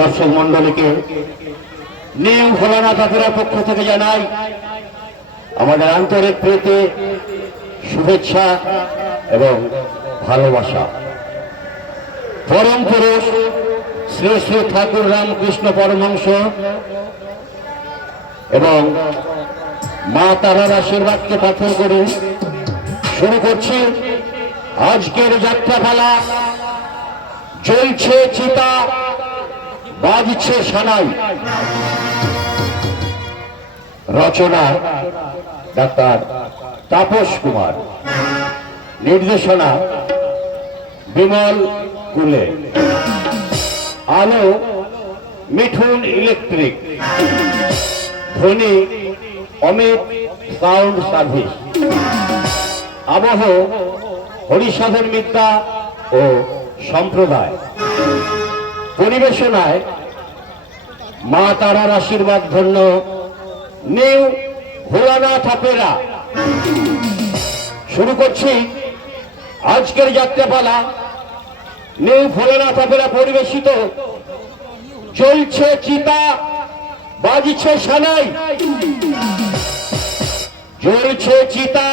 দর্শক মন্ডলীকে নিউ ভোলানাথ অপেরার পক্ষ থেকে জানাই আমাদের আন্তরিক প্রীতি, শুভেচ্ছা এবং ভালোবাসা। পরম পুরুষ শ্রী শ্রী ঠাকুর রামকৃষ্ণ পরমহংস এবং মা তারার আশীর্বাদকে পাথর করে শুরু করছি আজকের যাত্রাপালা। চলছে চিতা, বাজছে সানাই। রচনা ডাক্তার তাপস কুমার, নির্দেশনা বিমল কুলে, আলো মিঠুন ইলেকট্রিক, ধ্বনি অমিত সাউন্ড সার্ভিস, আবহ হরিসাধন বিদ্যা ও সম্প্রদায়, পরিবেশনায় মা তারার আশীর্বাদ ধন্য নিউ ভোলানাথ অপেরা। শুরু করছি আজকের যাত্রাপালা। নিউ ভোলানাথ অপেরা পরিবেশিত চলছে চিতা, বাজছে সানাই। জ্বলছে চিতা,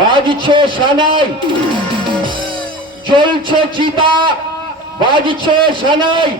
বাজছে সানাই। জ্বলছে চিতা, বাজছে সানাই।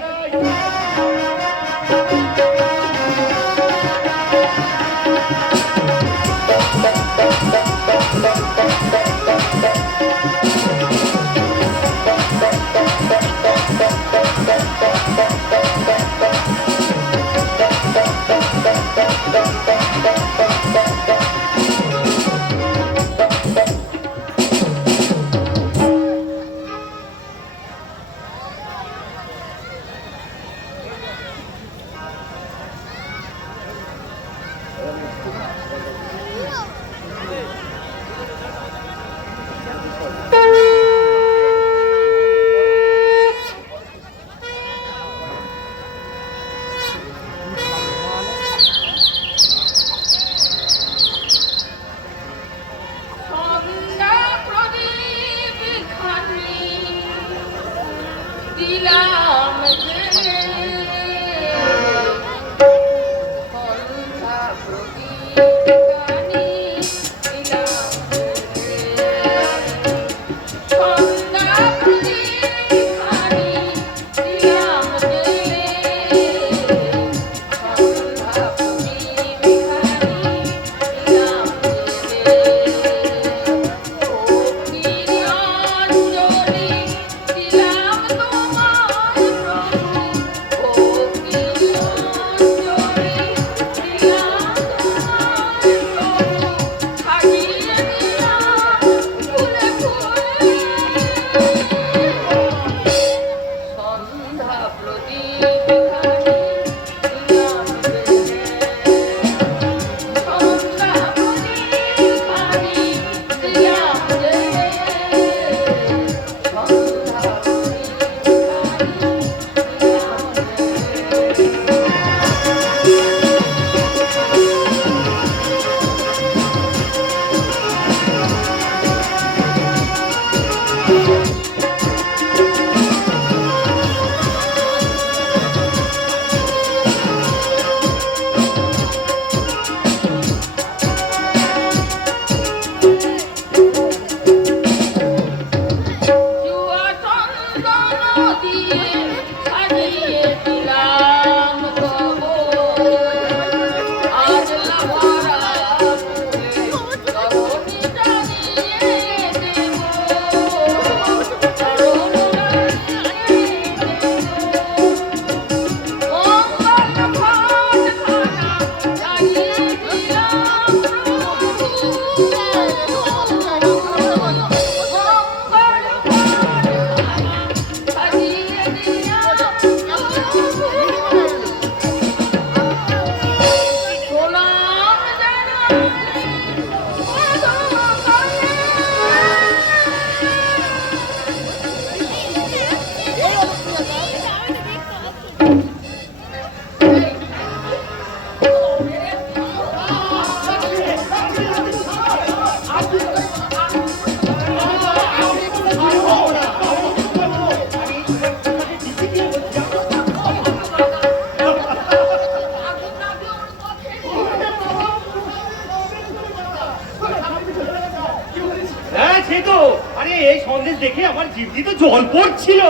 জিভি তো জল পড়ছিল।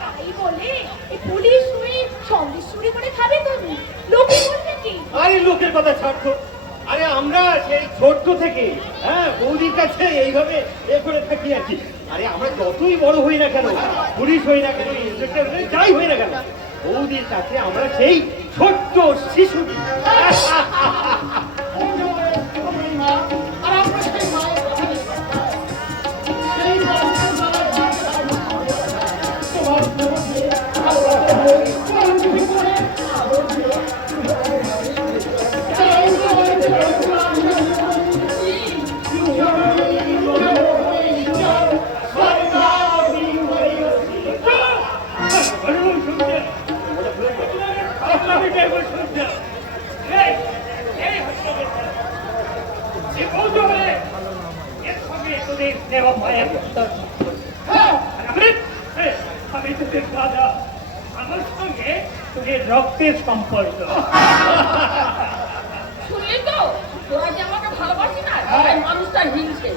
তাই বলে এই পুলিশ শুয়ে সন্দেশ চুরি করে খাবে তুমি? লোকে বলবে কি? আরে লোকের কথা ছাড়তো। আরে আমরা সেই ছোট্ট থেকে হ্যাঁ বৌদির কাছে এইভাবে এ করে থাকি আর কি। আরে আমরা যতই বড় হই না কেন, পুলিশ হই না কেন, ইন্সপেক্টর হই, যাই হই না কেন, বৌদির কাছে আমরা সেই ছোট্ট শিশু। আমার সঙ্গে তোদের রক্তের সম্পর্ক। শুনলি তো, তোরা যে আমাকে ভালোবাসি না, তাই মানুষটা হিংসে।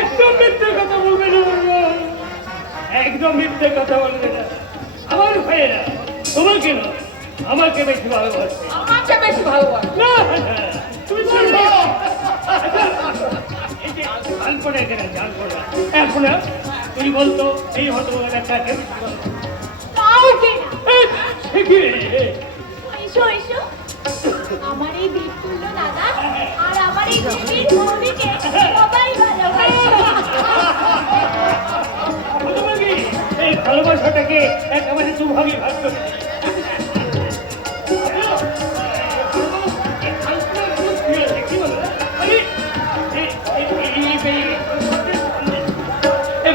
একদম মিথ্যে কথা বলবে না, একদম মিথ্যে কথা বলবে না। আমার ভাইয়েরা তোমাকে না আমাকে বেশি ভালোবাসে। আমাকে বেশি ভালোবাসে না তুমি জান করে এখানে জান করে এখন তুই বলতো এই হতভাগা কাকে বেশি ভালোবাসে? কাউকে না। সে কি? এসো এসো, আমার এই বীরতুল্য দাদা আর আমার এই বীর ভৌমিকে সবাই ভালোবাসে। হতভাগী, এই ভালোবাসাটাকে একেবারে দুভাগে ভাগ করে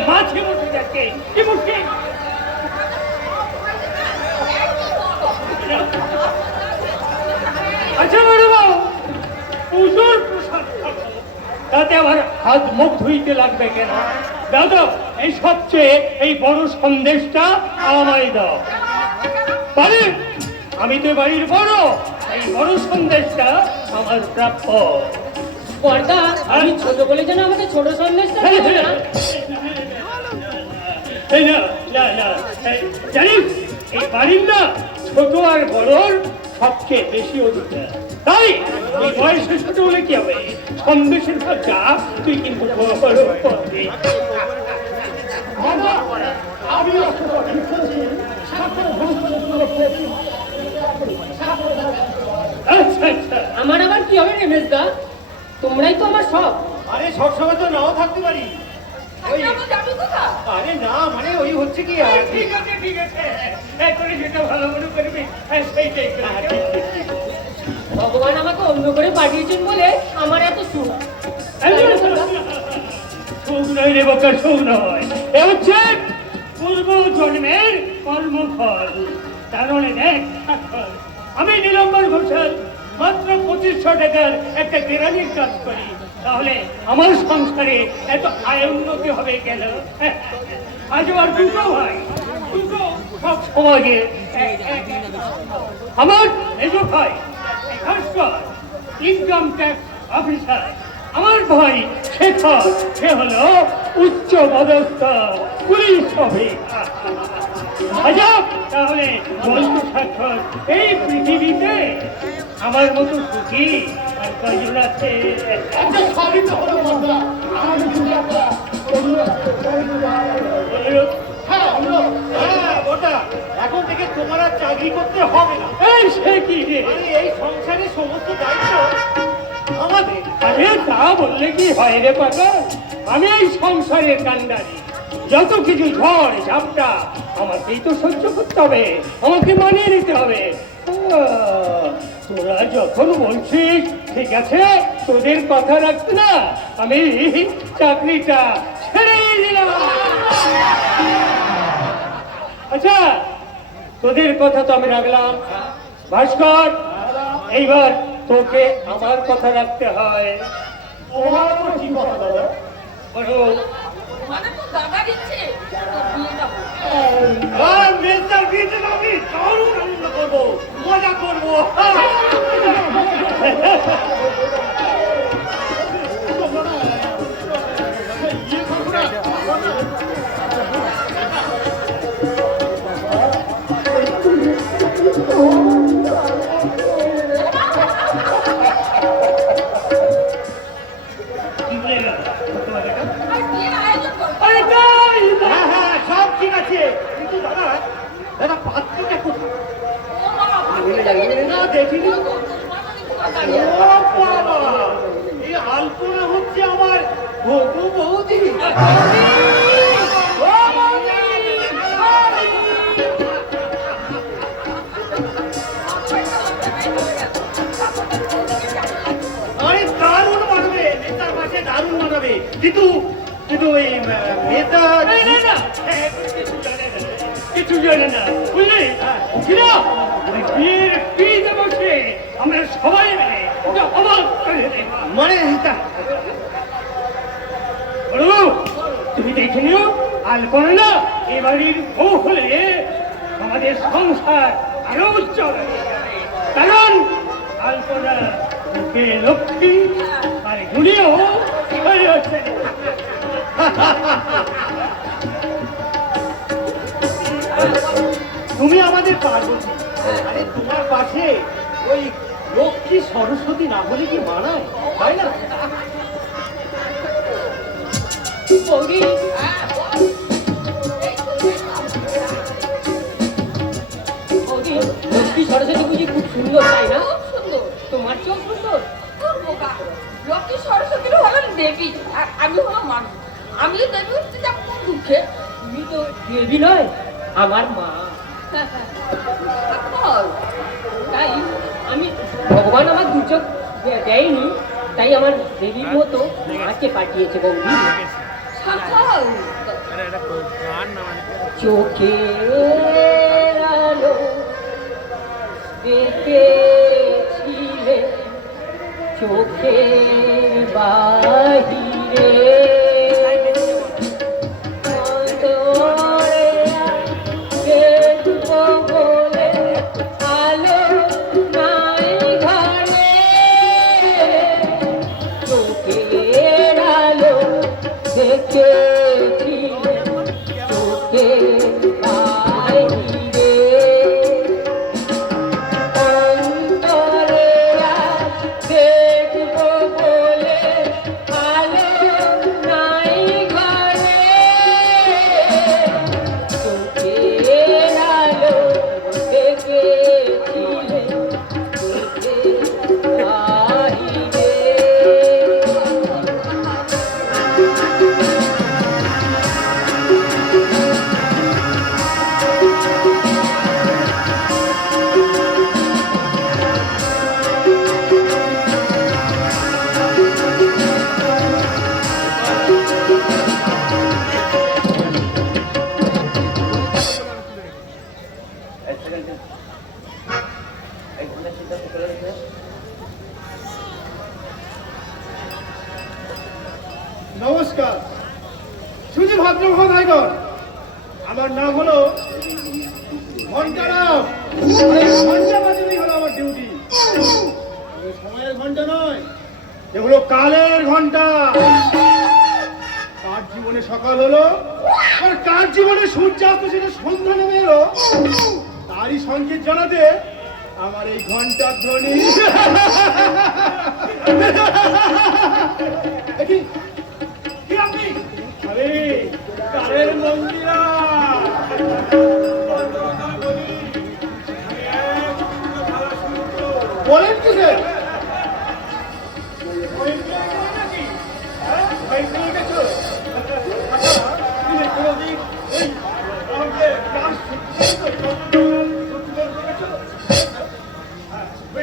মাঝে বসে যাচ্ছে কি বসে। আচ্ছা বড়বাবু, পুজোর প্রসাদ খাবো, তাতে আবার হাত মুখ ধুইতে লাগবে কেন? দাদা এই সবচেয়ে এই বড় সন্দেশটা আমায় দাও। পারে আমি তো বাড়ির বড়, এই বড় সন্দেশটা আমার প্রাপ্য। বর্দা, আমি ছোট বলে যেন আমাকে ছোট সন্দেশটা দেবে না। এই না না না, জানিস এই বাড়ির না ছোট আর বড়র সবচেয়ে বেশি অধিকার। তাই এই বয়সে ছোট হলে কি হবে, সন্দেশের খরচা তুই কিন্তু বড় করবি। আচ্ছা আচ্ছা, আমার আবার কি হবে রেমেশ দা? তোমরাই তো আমার সব। আরে সবসময় তো নাও থাকতে পারি। ওই আমরা যাবো কোথায়? আরে না মানে ওই হচ্ছে কি আর ঠিক আছে ঠিক আছে, করে যেটা ভালো মনে করবি সেইটাই ভগবান আমাকে অন্য করে পাঠিয়েছেন বলে আমার এত সুখ। সুখ নয় রে বাবা, সুখ নয়, এ হচ্ছে পূর্ব জন্মের কর্মফল। কারণে দেখ আমি নীলম্বর ঘোষাল মাত্র 2500 টাকার একটা কেরানির কাজ করি, তাহলে আমার সংসারে এত আয় উন্নতি হবে কেন? আজ আমার দুটো ভাই, দুটো সব সমাজে আমার মেজ ভাই ভাস্কর ইনকাম ট্যাক্স অফিসার, আমার ভাই শেখর সে হলো উচ্চ পদস্থ পুলিশ অফিসার। আজাব, তাহলে বলতো স্বাক্ষর এই পৃথিবীতে আমার মতো সুখী আর কয়জন আছে? সবই তো হলো বন্ধা, এখন থেকে তোমার আর চাকরি করতে হবে না। এই সে কি রে, এই সংসারের সমস্ত দায়িত্ব আমাদের। আরে তা বললে কি হয় রে পাগল, আমি এই সংসারের কান্ডারি, যত কিছু ঝড় ঝাপটা আমাকেই তো সহ্য করতে হবে, আমাকে মানিয়ে নিতে হবে। তোরা যখন বলছিস ঠিক আছে, তোদের কথা রাখতে না আমি চাকরিটা ছেড়ে দিলাম। আচ্ছা তোদের কথা তো আমি রাখলাম, ভাস্কর এইবার তোকে আমার কথা রাখতে হয়। তোমার কি কথা দাদা? মানে তো দাদা দিচ্ছে বিয়েটা আমি দারুণ আনন্দ করবো, মজা করবো। কি বলে গেল তোমার এটা? আর বিয়ের আয়োজন করো। আরে তাই? হ্যাঁ হ্যাঁ সব ঠিক আছে, কিন্তু দাদা দাদা পাত্রটা কোথায়? ও বাবা, না দেখিনি। ও তো তোমার মানে তোমার গাড়ি। ও বাবা, এই আলপনা হচ্ছে আমার হবু বৌদি। ও বৌদি! আরে দারুণ মানাবে, নেতার পাশে দারুণ মানাবে, কিন্তু কিন্তু ওই নেতা কিছু জানে না বুঝলি? কিনা ওই বিয়ের পিড়িতে বসে আমরা সবাই মিলে ওকে অবাক করে দেব। মানে বলো, তুমি দেখে নিও আলপনা না এ বাড়ির বউ হলে আমাদের সংসার আরো উজ্জ্বল হয়ে যাবে। কারণ আলপনা মুখে লক্ষ্মী আর গুণিও হয়ে হচ্ছে। তুমি আমাদের পার্বতী, আরে তোমার পাশে ওই লক্ষ্মী সরস্বতী না হলে কি মানায়, তাই না? বৌদি বৌদি, লক্ষ্মী সরস্বতী পুজো খুব সুন্দর তাই না? খুব সুন্দর। তোমার চোখ সুন্দর। খুব বোকা। লক্ষ্মী সরস্বতীর হলেন দেবী আর আমি হলাম মানুষ। আমিও দেবী হচ্ছে যা কোন দুঃখে। তুমি তো দেবী নয়, আমার মা। বল। তাই আমি ভগবান আমার দু চোখ দেয়নি, তাই আমার দেবীর মতো মাকে পাঠিয়েছে বৌদি। সাকাল। চোখের আলো দেখেছিলে চোখের বাহিরে অন্তরে দেখবো বলে আলো নাই ঘরে। চোখের আলো দেখেছিলে চোখের বাহিরে অন্তরে আজ দেখবো বলে আলো নাই ঘরে। চোখের আলো দেখেছিলে চোখের বাহিরে। নমস্কার সুজি ভদ্র মহোদয়গণ, আমার নাম হলো ঘন্টারাম। ঘন্টা বাজানোই হলো আমার ডিউটি। সময়ের ঘন্টা নয়, এগুলো কালের ঘন্টা। কার জীবনে সকাল হলো আর কার জীবনে সূর্যাস্ত সেটা সন্ধ্যা নেমে এলো, তারই সংকেত জানাতে আমার এই ঘন্টার ধ্বনি। দেখি কি আপনি? আরে কালের মন্দিরা বলেন কি স্যার?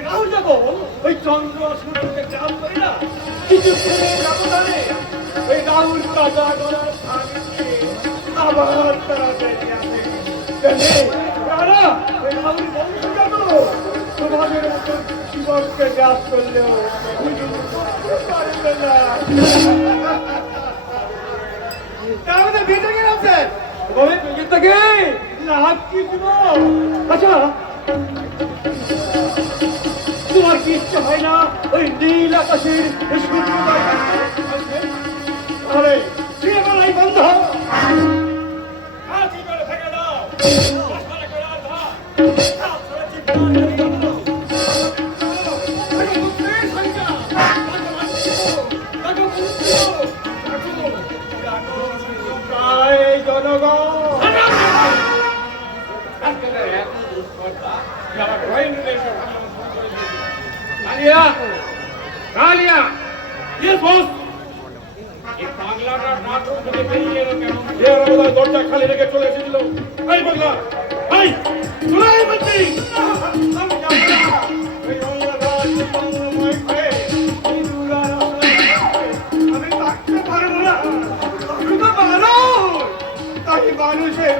রাহুল যাবো ওই চন্দ্র সূর্যকে চাল করি না কিছুক্ষণের ব্যবধানে ওই রাহুল কাজা করার ভাঙিয়ে আবার তারা বেরিয়ে আসে। তারা ওই রাহুল বংশজাত তোমাদের মতো জীবনকে গ্রাস করলেও পারবে না। তাহলে বেঁচে গেলাম স্যার। কবে বেঁচে থাকে লাভ কি দিব? আচ্ছা তোমার কি ইচ্ছে হয় না ওই নীল আকাশের সূর্যোদয় দেখতে? আরে সিনেমালাই বন্ধ হাতি করে ফেলে দাও। আমার ড্রয়িং রুমে এসে কালিয়া কালিয়া ইয়েস বস এই পাগলাটা নাটক থেকে বেরিয়ে এলো কেন? এ আমাদের দরজা খালি রেখে চলে এসেছিল। এই পাগলা এই চলে আয় বলছি। আমি যাব না। এই অঙ্গরাজ মঙ্গলময় ঘরে এই দুলার আমি থাকতে পারবো না। শুধু মানুষ তাই মানুষের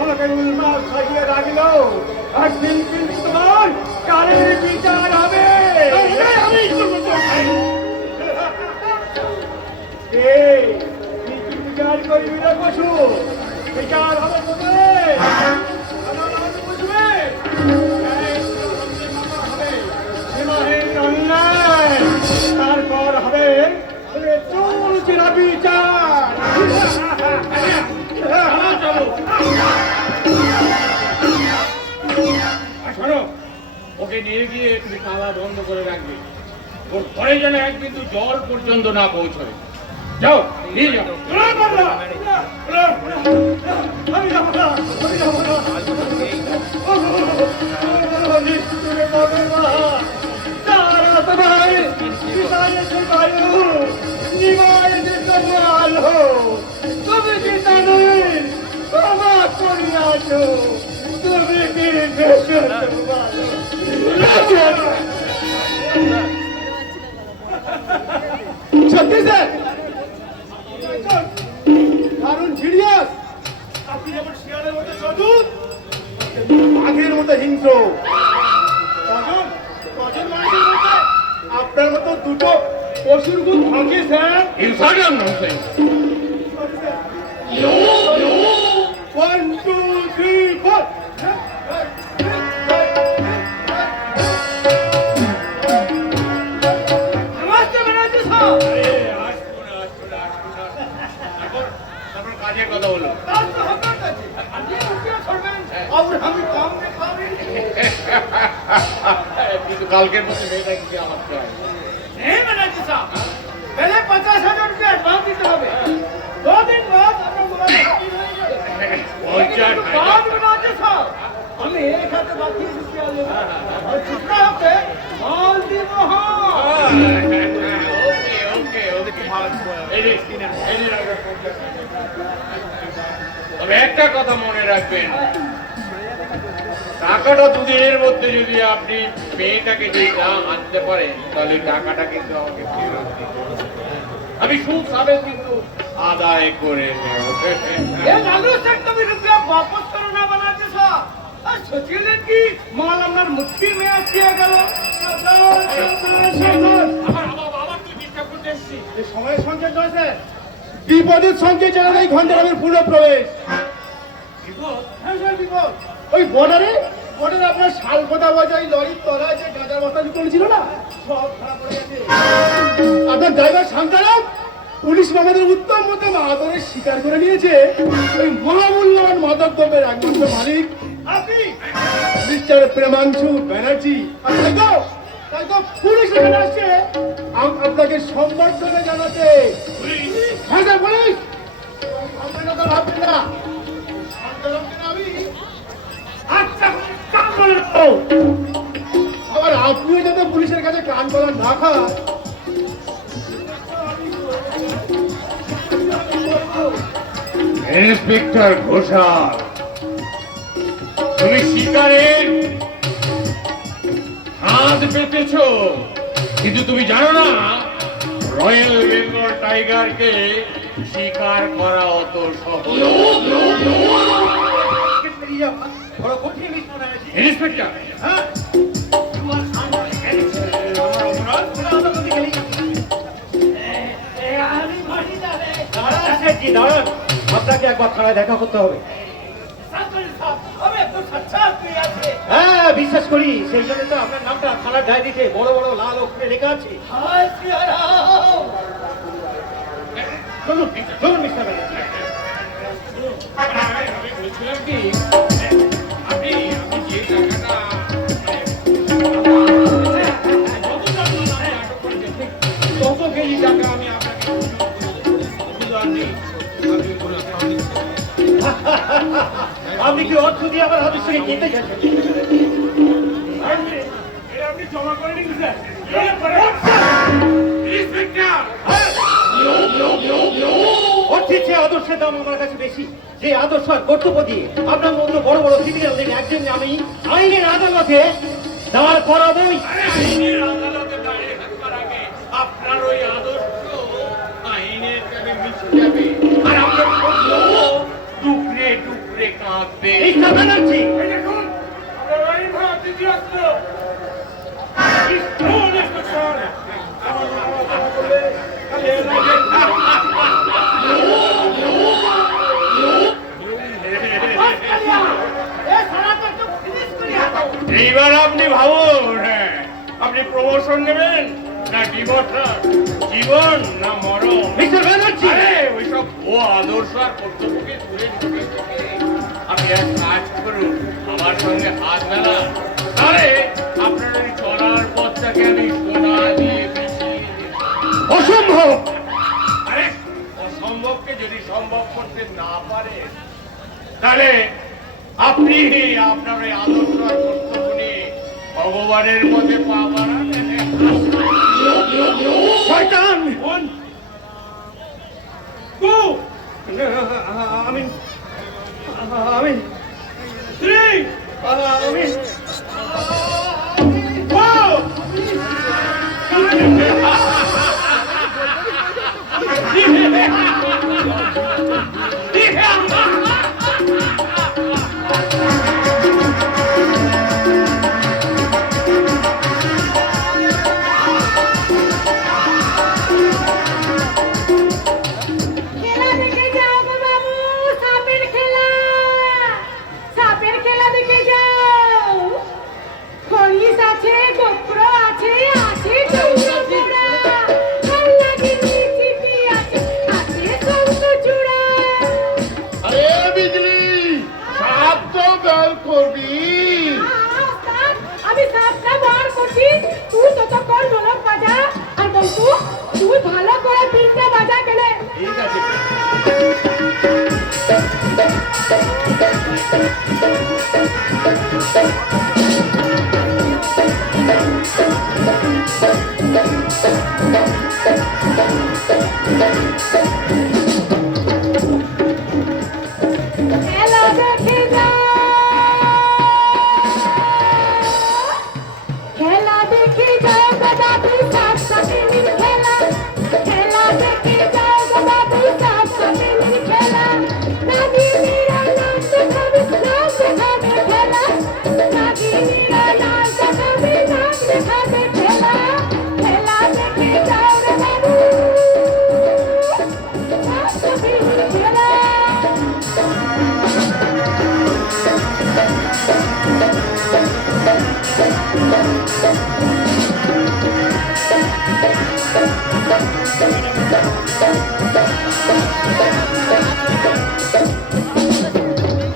আমাকে উন্মাদ সাজিয়ে রাখলো। একদিন কিন্তু তোমার কালের বিচার হবে। বিচার করবি না পশু, বিচার হবে বুঝবে, বুঝবে সীমাহীন অন্যায়, তারপর হবে চলছিল বিচার। শোনো, ওকে নিয়ে গিয়ে তুমি খাওয়া বন্ধ করে রাখবে। ওর ঘরে যেন এক বিন্দু জল পর্যন্ত না পৌঁছবে। যাও নিয়ে যাও। আমি যাবো না, আমি যাবো না। তুমি কি জানো ক্ষমা করিয়াছ? তুমি কি সত্যি স্যার দারুণ সিরিয়াস। আপনি যেমন শিয়ালের মতো চতুর, বাঘের মতো হিংস্র। আপনার মতো দুটো পশুর গুণ থাকে স্যার। Insider nonsense. 1 2 3 4 नमस्ते मैनेजर साहब। अरे তারপর কাজের কথা হলো। কাজ তো হবে কাজে। আপনি উঠিয়ে ছড়বেন আর আমি কাম में খাবে। কিন্তু কালকের মধ্যে মেয়েটা কি আমার চাই? नहीं मैनेजर साहब, पहले 50,000 रुपया एडवांस देते হবে। 2 दिन बाद আমরা মুলাকাত হয়ে যাবে। बाद मैनेजर साहब हम एक हाथ बाकी रुपया लेंगे और दूसरा हफ्ते माल দিব। ओके ओके তবে একটা কথা মনে রাখবেন, টাকাটা দুদিনের মধ্যে যদি আপনি মেয়েটাকে দিয়ে না আনতে পারেন তাহলে টাকাটা কিন্তু আমাকে ফেরত দিতে হবে। আমি সুদ সাবে কিন্তু আদায় করে নেব। লালু স্যার তুমি রুপিয়া वापस करो ना बनाते साहब। আর सोचिए कि माल আপনার মুঠি में আটকে গেল। সময়ের সঙ্গে চলছে, বিপদের সঙ্গে জানা নাই ঘন্টার পূর্ণ প্রবেশ। বিপদ? হ্যাঁ স্যার বিপদ। ওই বর্ডারে আপনার শাল কথা বাজাই লরির তলায় যে গাঁজার বস্তা করেছিল না, সব খারাপ হয়ে গেছে। আপনার ড্রাইভার শান্তারাম পুলিশ আমাদের উত্তম মতো আদরে স্বীকার করে নিয়েছে ওই মহামূল্যবান মাদক দ্রব্যের একমাত্র মালিক আপনি মিস্টার প্রেমাংশু ব্যানার্জি। আর তাই তো পুলিশ এখানে আসছে আপনাকে সম্বর্ধনা জানাতে। হ্যাঁ স্যার পুলিশ ভাববেন না। আচ্ছা আবার আপনিও যাতে পুলিশের কাছে কান কলা না খান। ইন্সপেক্টর ঘোষাল, তুমি শিকারের হাত পেতেছ, কিন্তু তুমি জানো না রয়্যাল বেঙ্গল টাইগারকে শিকার করা অত সহজ। ইন্সপেক্টর আপনাকে একবার থানায় দেখা করতে হবে। হ্যাঁ বিশ্বাস করি, সেই জন্য তো আপনার নামটা থানার ডায়েরিতে বড় বড় লাল অক্ষরে লেখা আছে। চলুন চলুন মিস্টার ব্যানার্জি। বলছিলাম কি, আমি যে টাকাটা আবার হাতের সঙ্গে কেটে গেছেন। আপনি জমা করে দিন স্যার। ওর ঠিক যে আদর্শের দাম আমার কাছে বেশি, যে আদর্শ আর কর্তব্য দিয়ে আপনার মতো বড় বড় ক্রিমিনালদের একজন আমি আইনের আদালতে দাঁড় করাবোই। আইনের আদালতে দাঁড়িয়ে থাকবার আগে আপনার ওই আদর্শ আইনের কাছে মিশে যাবে আর আপনার সত্য টুকরে টুকরে কাঁদবে। এই কথা নাচ্ছি এই দেখুন, আপনার বাড়ি ভাড়া দিতে আসলো। School inspector. আমার বাবা বলে, খালি এর আগে এইবার আপনি ভাবুন, হ্যাঁ আপনি প্রমোশন নেবেন না ডিমোশন, জীবন না মরণ। মিস্টার ব্যানার্জি, আরে ওইসব ও আদর্শ আর কর্তব্যকে দূরে ঢুকে আপনি এক কাজ করুন, আমার সঙ্গে হাত মেলান, তাহলে আপনার ওই চলার পথটাকে আমি সোনা দিয়ে বিছিয়ে দিই। অসম্ভব। আরে অসম্ভবকে যদি সম্ভব করতে না পারে তাহলে আপনি আপনার ওই আদর্শ আর কর্তব্য নিয়ে ভগবানের মধ্যে পা বাড়ান। শয়তান! কোন? আমি আমি স্ত্রী! আমি খেলা দেখে যাও গো বাবু, সাপের খেলা। সাপের খেলা দেখে যাও। খলিশ আছে, গোপ্র আছে, আছে চৌকোড়া। কল্লাগিনি চিঠি আছে, আছে শঙ্খচূড়া। আরে বিজলি, সাপ তো বের করবি। সাপ, আমি সাপটা বার করছি, তুই ততক্ষণ ঢোলক বাজা। আর বলতু, তুই ভালো করে পিনটা বাজা কেনে। ঠিক আছে। খেলা দেখে যাও। খেলা দেখে যাও গো বাবু, সাপ সাপের খেলা। খেলা দেখে যাও গো বাবু, সাপ সাপের খেলা। নাগিনীরা নাচ দেখাবে, নাচ দেখাবে খেলা। নাগিনীরা নাচ দেখাবে, নাচ দেখাবে খেলা। খেলা দেখে যাও রে বাবু, সাপ সাপের খেলা।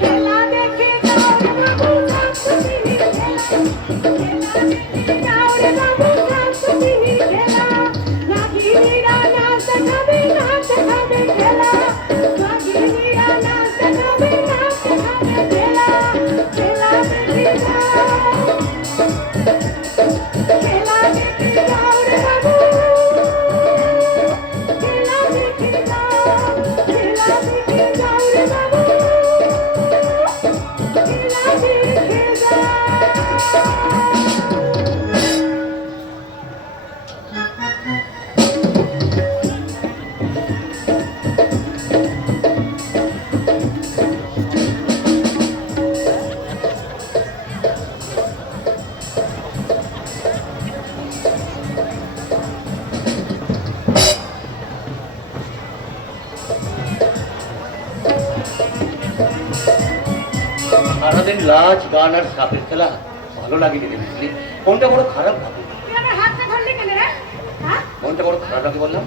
খেলা দেখে যাও রে বাবু, সাপসিনীর খেলা। খেলা দেখে যাও রে বাবু, সাপসিনীর খেলা। নাগিনীরা নাচ দেখাবে, নাচ দেখাবে খেলা। নাগিনীরা নাচ দেখাবে, নাচ দেখাবে খেলা। খেলা দেখে যাও। খেলা দেখে যাও রে বাবু। খেলা দেখে যাও। খেলা দেখে যাও রে বাবু। খেলা দেখে যাও। সারাদিন লাজ গান আর সাপের খেলা ভালো লাগে দেখে বুঝলি। কোনটা বড় খারাপ লাগে, তুই আমার হাতটা ধরলি কেন রে? হ্যাঁ? কোনটা বড় খারাপ লাগে বললাম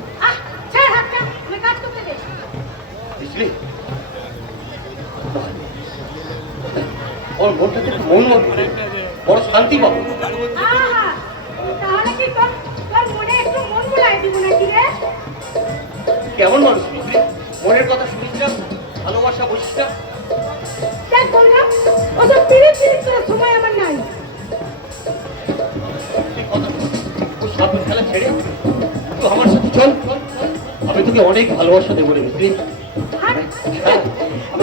ছাড় হাতটা, আমি কাজ করতে দে। বুঝলি। ওর মনটা একটু মন মনে বড় শান্তি পাবো। আহা, তাহলে কি তোর তোর মনে একটু মন বুলাই দিব নাকি রে? কেমন মানুষ বুঝলি, মনের কথা শুনিস না, ভালোবাসা বুঝিস না। দেখ বলরাম, ওসব পিড়ে পিড়ে করার সময় আমার নাই। ও সাপের খেলা ছেড়ে তো আমার সাথে চল, আমি তোকে অনেক ভালোবাসা দেবো রে বুঝলি। হাট।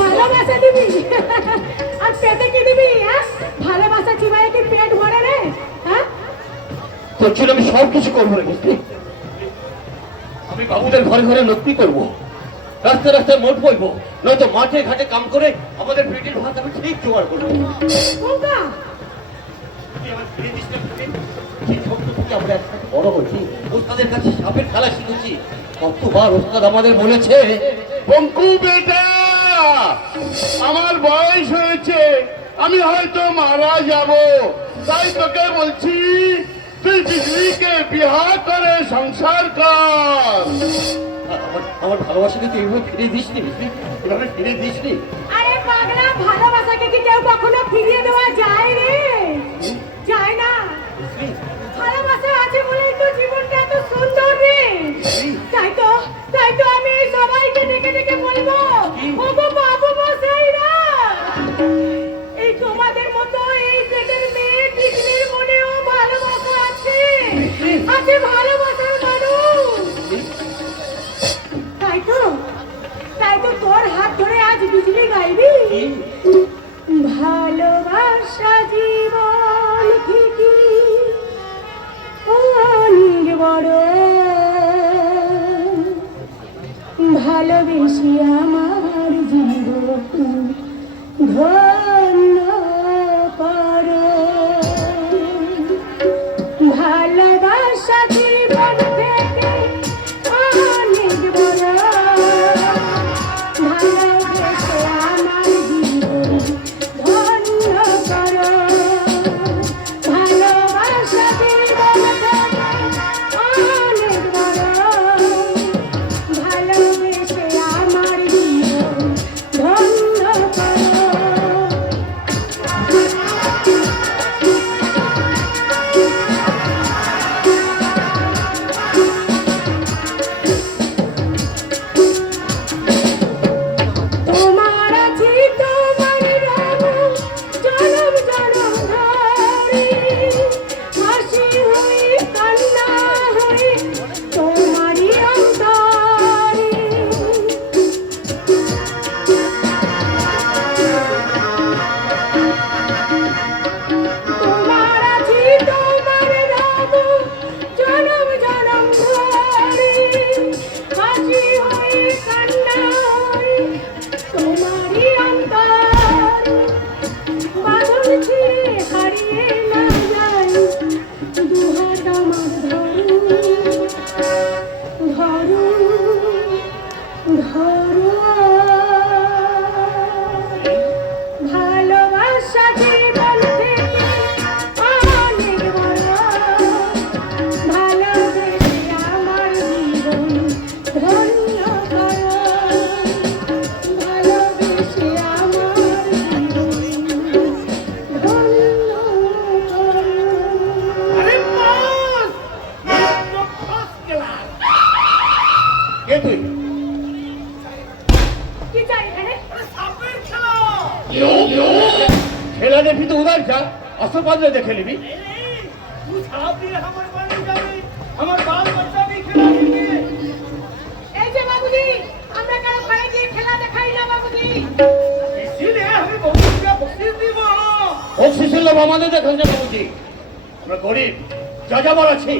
ভালোবাসা দিবি আর পেটে কি দিবি? হ্যাঁ, ভালোবাসা চিবাই কি পেট ভরে রে? হ্যাঁ, তোর জন্য আমি সব কিছু করবো রে বুঝলি। আমি বাবুদের ঘরে ঘরে নকরি করবো, রাস্তায় রাস্তায় মোট বইবো, নয়তো মাঠে ঘাটে কাম করে আমাদের পেটের ভাত আমি ঠিক জোগাড় করবো। কোনটা? তুই আমার ফিরে দিস না তোকে। সেই ছোট্ট থেকে আমরা একসাথে বড় হয়েছি, ওস্তাদের কাছে সাপের খেলা শিখেছি। কতবার ওস্তাদ আমাদের বলেছে, পঙ্কু বেটা, আমার বয়স হয়েছে, আমি হয়তো মারা যাব, তাই তোকে বলছি তুই বিজলিকে বিবাহ করে সংসার কর। আমার ভালোবাসাকে তুই এইভাবে ফিরে দিস নি বুঝলি, এভাবে ফিরে দিস নি। আরে পাগলা, ভালোবাসাকে কি কেউ কখনো ফিরিয়ে দেওয়া যায় রে? যায় না। ভালোবাসা আছে বলেই তো জীবনটা এত সুন্দর রে। তাই তো আমি সবাইকে ডেকে ডেকে বলবো, ওগো বাবু মশাইরা, এই তোমাদের মতো এই দেশের মেয়ে পৃথিবীর মনেও ভালোবাসা আছে, আছে ভালোবাসার মানুষ। তাই তো তোর হাত ধরে আজ বিজলি গাইবি। ভালোবাসা জীবন থেকে অনেক বড়, ভালোবেসে আমার জীবন ধন্য করো। ভালোবাসা জীবন থেকে অনেক বড়, ভালোবেসে আমার জীবন ধন্য করো। ভালোবাসা জীবন থেকে অনেক বড়, ভালোবেসে আমার জীবন ধন্য করো। তোমার আছি তোমার রব জনম জনম ধরে, হাসি হই কান্না হই তোমারই অন্তরে। তোমার আছি তোমার রব জনম জনম ধরে, হাসি হই কান্না হই তোমারই অন্তরে। বাঁধন ছিঁড়ে হারিয়ে না যাই, দুহাত আমার ধরো ধরো ধরো। ভালোবাসা জীবন থেকে অনেক বড়, ভালোবেসে আমার জীবন ধন্য করো। ভালোবেসে আমার জীবন ধন্য করো। আরে বস, একদম ফার্স্ট ক্লাস। কে তুই? কি চাই এখানে? সাপের খেলা। খেলা দেখবি তো উদার যা, আসল পাতলে দেখে নিবি। তুই সাপ দিয়ে আমার বাড়ি যাবি, আমার বাল বাচ্চা দিয়ে খেলা দিবি। এই যে বাবুজি, আমরা কারো ঘরে গিয়ে খেলা দেখাই না বাবুজি। ইসিলিয়ে আমি বকুলকে বকশিশ দিব। বকশিসের লোভ আমাদের দেখেন যে বাবুজি, আমরা গরিব যাযাবর আছি,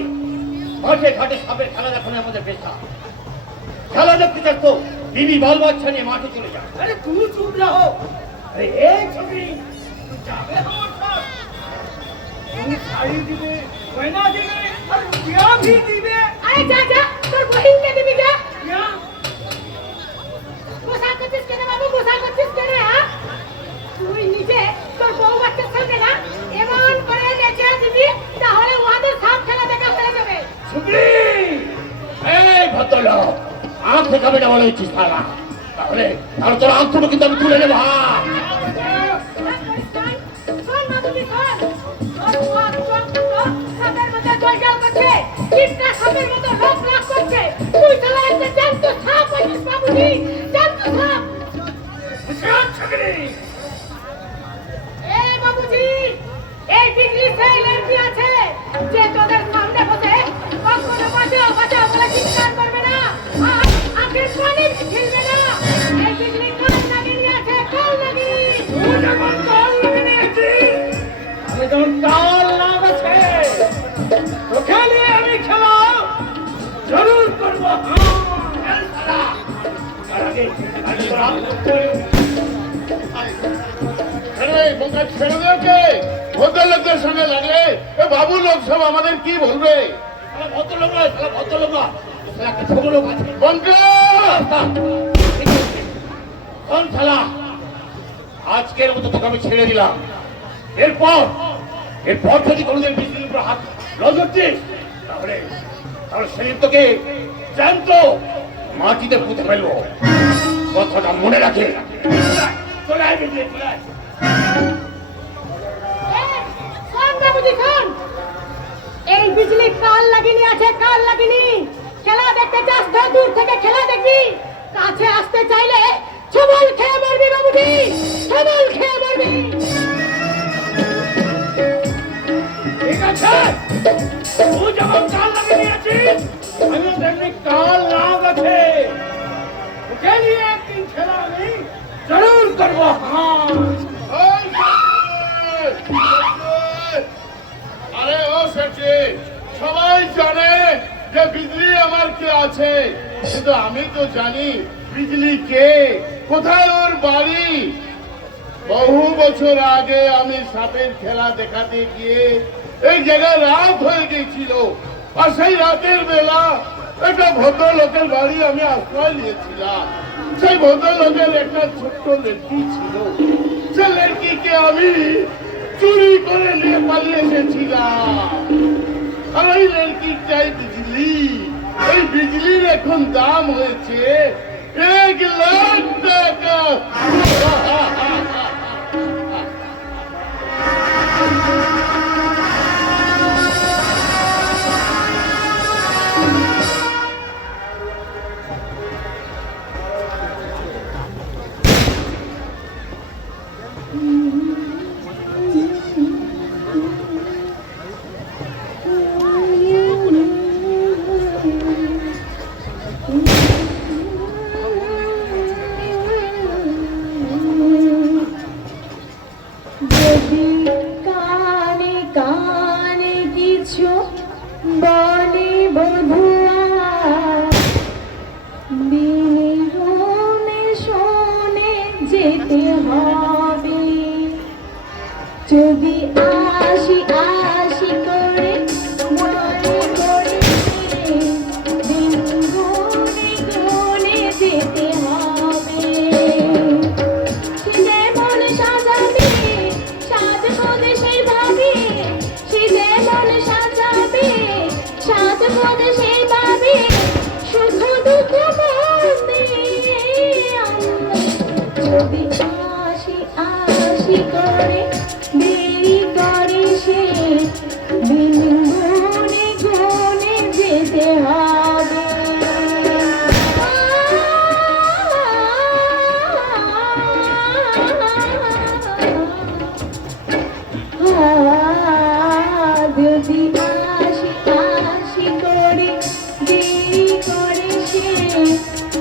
মাঠে ঘাটে সাপের খেলা দেখানো আমাদের পেশা। খেলা দেখতে দেখতো বিবি বাল বাচ্চা নিয়ে মাঠে চলে যায়। আরে তুই চুপ রहो। আরে এই ছবি তুই যাবে আমার সাথ। তুই শাড়ি দিবে, গয়না দিবে, আর রুপিয়া भी দিবে। আরে যা যা, তোর বহিনকে দিবি যা। क्या? গোসা করছিস কেন বাবু, গোসা করছিস কেন? হ্যাঁ, তুই নিজে তোর বউ বাচ্চার সামনে না এমন করে নেচে দিবি, তাহলে ওদের সাপ খেলা দেখা হয়ে যাবে। সুগ্রি, এই ভদ্রলোক, আঁখ দেখাবে না বলে হচ্ছিস তারা, তাহলে তোর আঁখ দুটো কিন্তু আমি তুলে নেবো। শোন বাবুজি, শোন, তোর ওয়াক চোখ দুটো সাপের মধ্যে জলজল করছে, চিত্রা সাপের মতো লোক লাগ করছে। তুই চলে একটা জ্যান্ত সাপ হয়েছিস বাবুজি, জ্যান্ত সাপ। হুশিয়ার ছগড়ি। ছেড়ে দিয়েছে ভদ্রলোকদের সঙ্গে লাগলে এ বাবু লোক সব আমাদের কি বলবে? ভদ্রলোক নয়, ভদ্রলোক নয়, একটা ছোট লোক আছে। শোন শালা, আজকের মতো তোকে আমি ছেড়ে দিলাম। এরপর যদি কোনোদিন বিজলির উপর হাত নজর দিস, তাহলে সেদিন তোকে জ্যান্ত মাটিতে পুঁতে ফেলবো। কথাটা মনে রাখে। চলে আয় বিজলি, চলে আয়। শোন বাবুজি শোন, এই বিজলি কাল লাগিনি আছে, কাল লাগিনি। খেলা দেখতে চাস তো দূর থেকে খেলা দেখবি, কাছে আসতে চাইলে ছবল খেয়ে মরবি বাবুজি, ছবল খেয়ে মরবি। ঠিক আছে, তুই যখন কাল লাগিয়ে নিয়েছিস, আমিও তেমনি কাল লাগ আছে। ওকে নিয়ে একদিন খেলা আমি জরুর করবো। আরে ও সেঠি, সবাই জানে যে বিজলি আমার কে আছে, কিন্তু আমি তো জানি বিজলি কে, কোথায় ওর বাড়ি। বহু বছর আগে আমি সাপের খেলা দেখাতে গিয়ে এই জায়গায় রাত হয়ে গেছিল, আর সেই রাতের বেলা একটা ভদ্রলোকের বাড়ি আমি আশ্রয় নিয়েছিলাম। সেই ভদ্রলোকের একটা ছোট্ট লড়কি ছিল, সে লড়কিকে আমি চুরি করে নিয়ে পালিয়ে এসেছিলাম। আর ওই লড়কির চাই বিজলি। এই বিজলির এখন দাম হয়েছে 1 লাখ টাকা। যদি কানে কানে কিছু বলে বধুয়া, বিনে শোনে যেতে হবে। যদি আসি আসি করে মনে করে, দিন গুনে গুনে যেতে হবে। সে যেমন সাজাবে সাজগোজে সেই ভাবে, সে যেমন সাজাবে সাজগোজে সেই ভাবে, শুধু দুঃখ মনে আনবে। যদি আসি আসি করে দেরি করে সে, দিন গুনে গুনে যেতে হবে। যদি আসি আসি করে দেরি করে সে,